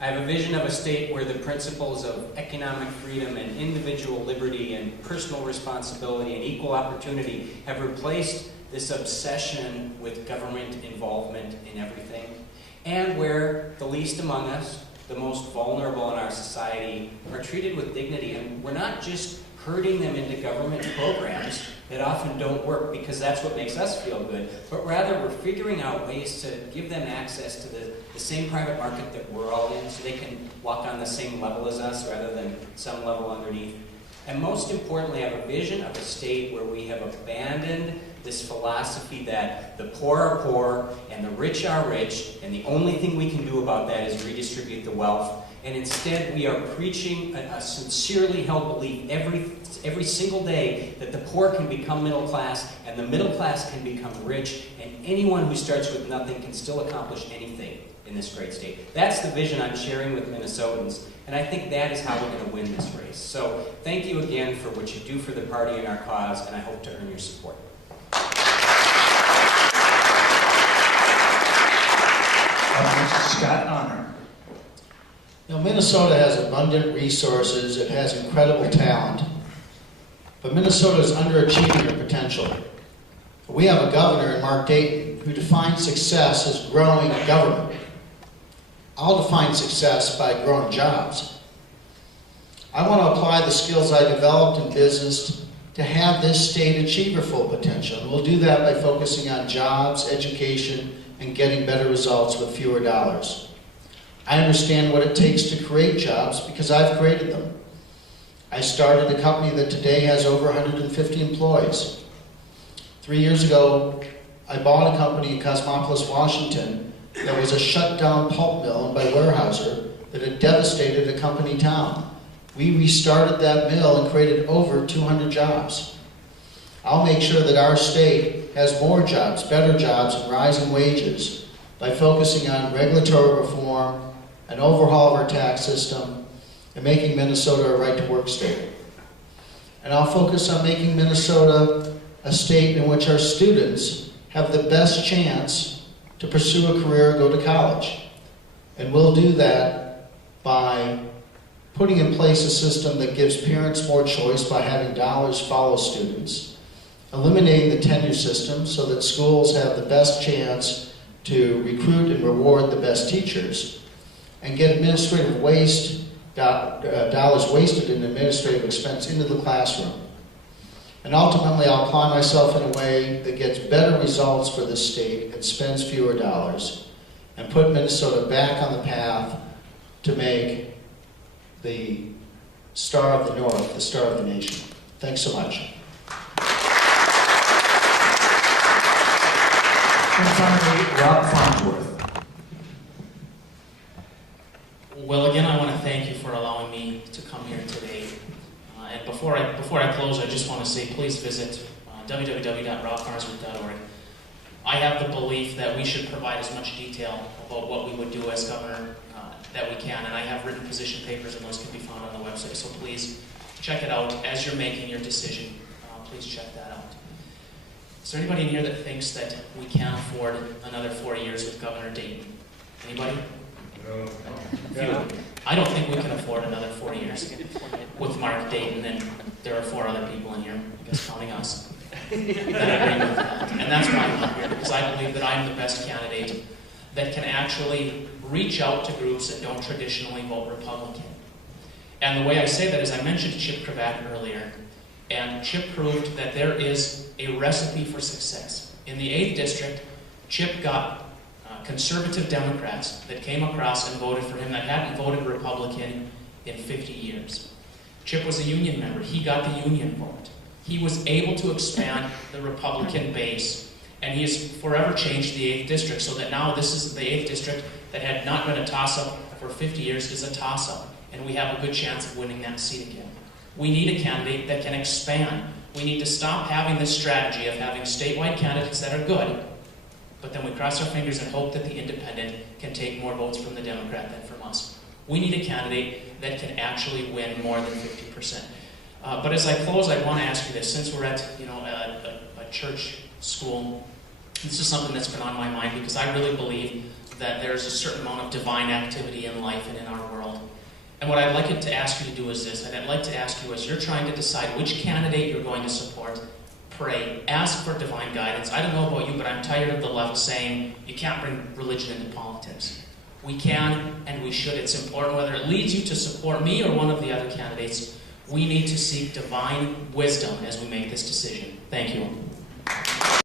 I have a vision of a state where the principles of economic freedom and individual liberty and personal responsibility and equal opportunity have replaced this obsession with government involvement in everything, and where the least among us, the most vulnerable in our society, are treated with dignity. And we're not just herding them into government programs that often don't work because that's what makes us feel good, but rather we're figuring out ways to give them access to the same private market that we're all in, so they can walk on the same level as us rather than some level underneath. And most importantly, I have a vision of a state where we have abandoned this philosophy that the poor are poor and the rich are rich, and the only thing we can do about that is redistribute the wealth. And instead, we are preaching a sincerely held belief every single day that the poor can become middle class and the middle class can become rich, and anyone who starts with nothing can still accomplish anything in this great state. That's the vision I'm sharing with Minnesotans, and I think that is how we're going to win this race. So thank you again for what you do for the party and our cause, and I hope to earn your support. Scott Honor. You know, Minnesota has abundant resources, it has incredible talent, but Minnesota is underachieving their potential. We have a governor in Mark Dayton who defines success as growing government. I'll define success by growing jobs. I want to apply the skills I developed in business to have this state achieve their full potential. And we'll do that by focusing on jobs, education, and getting better results with fewer dollars. I understand what it takes to create jobs because I've created them. I started a company that today has over 150 employees. 3 years ago, I bought a company in Cosmopolis, Washington that was a shut-down pulp mill owned by Weyerhaeuser that had devastated a company town. We restarted that mill and created over 200 jobs. I'll make sure that our state has more jobs, better jobs, and rising wages by focusing on regulatory reform, an overhaul of our tax system, and making Minnesota a right-to-work state. And I'll focus on making Minnesota a state in which our students have the best chance to pursue a career or go to college. And we'll do that by putting in place a system that gives parents more choice by having dollars follow students, eliminating the tenure system so that schools have the best chance to recruit and reward the best teachers, and get administrative waste, dollars wasted in administrative expense into the classroom. And ultimately, I'll apply myself in a way that gets better results for this state and spends fewer dollars, and put Minnesota back on the path to make the Star of the North the Star of the Nation. Thanks so much. And finally, Rob Farnsworth. Well, again, I want to thank you for allowing me to come here today. And before I close, I just want to say, please visit www.robfarnsworth.org. I have the belief that we should provide as much detail about what we would do as governor that we can, and I have written position papers, and those can be found on the website. So please check it out as you're making your decision. Please check that out. Is there anybody in here that thinks that we can't afford another 4 years with Governor Dayton? Anybody? No. I don't think we can afford another 4 years with Mark Dayton, and there are 4 other people in here, I guess counting us, that agree with that. And that's why I'm here, because I believe that I'm the best candidate that can actually reach out to groups that don't traditionally vote Republican. And the way I say that is, I mentioned Chip Cravat earlier, and Chip proved that there is a recipe for success. In the 8th District, Chip got conservative Democrats that came across and voted for him that hadn't voted Republican in 50 years. Chip was a union member. He got the union vote. He was able to expand the Republican base, and he has forever changed the 8th District so that now this is the 8th District that had not been a toss-up for 50 years is a toss-up. and we have a good chance of winning that seat again. We need a candidate that can expand. We need to stop having this strategy of having statewide candidates that are good, but then we cross our fingers and hope that the independent can take more votes from the Democrat than from us. We need a candidate that can actually win more than 50%. But as I close, I want to ask you this. Since we're at a church school, this is something that's been on my mind because I really believe that there's a certain amount of divine activity in life and in our world. And what I'd like it to ask you to do is this. I'd like to ask you as you're trying to decide which candidate you're going to support, pray, ask for divine guidance. I don't know about you, but I'm tired of the left saying you can't bring religion into politics. We can and we should. It's important whether it leads you to support me or one of the other candidates. We need to seek divine wisdom as we make this decision. Thank you.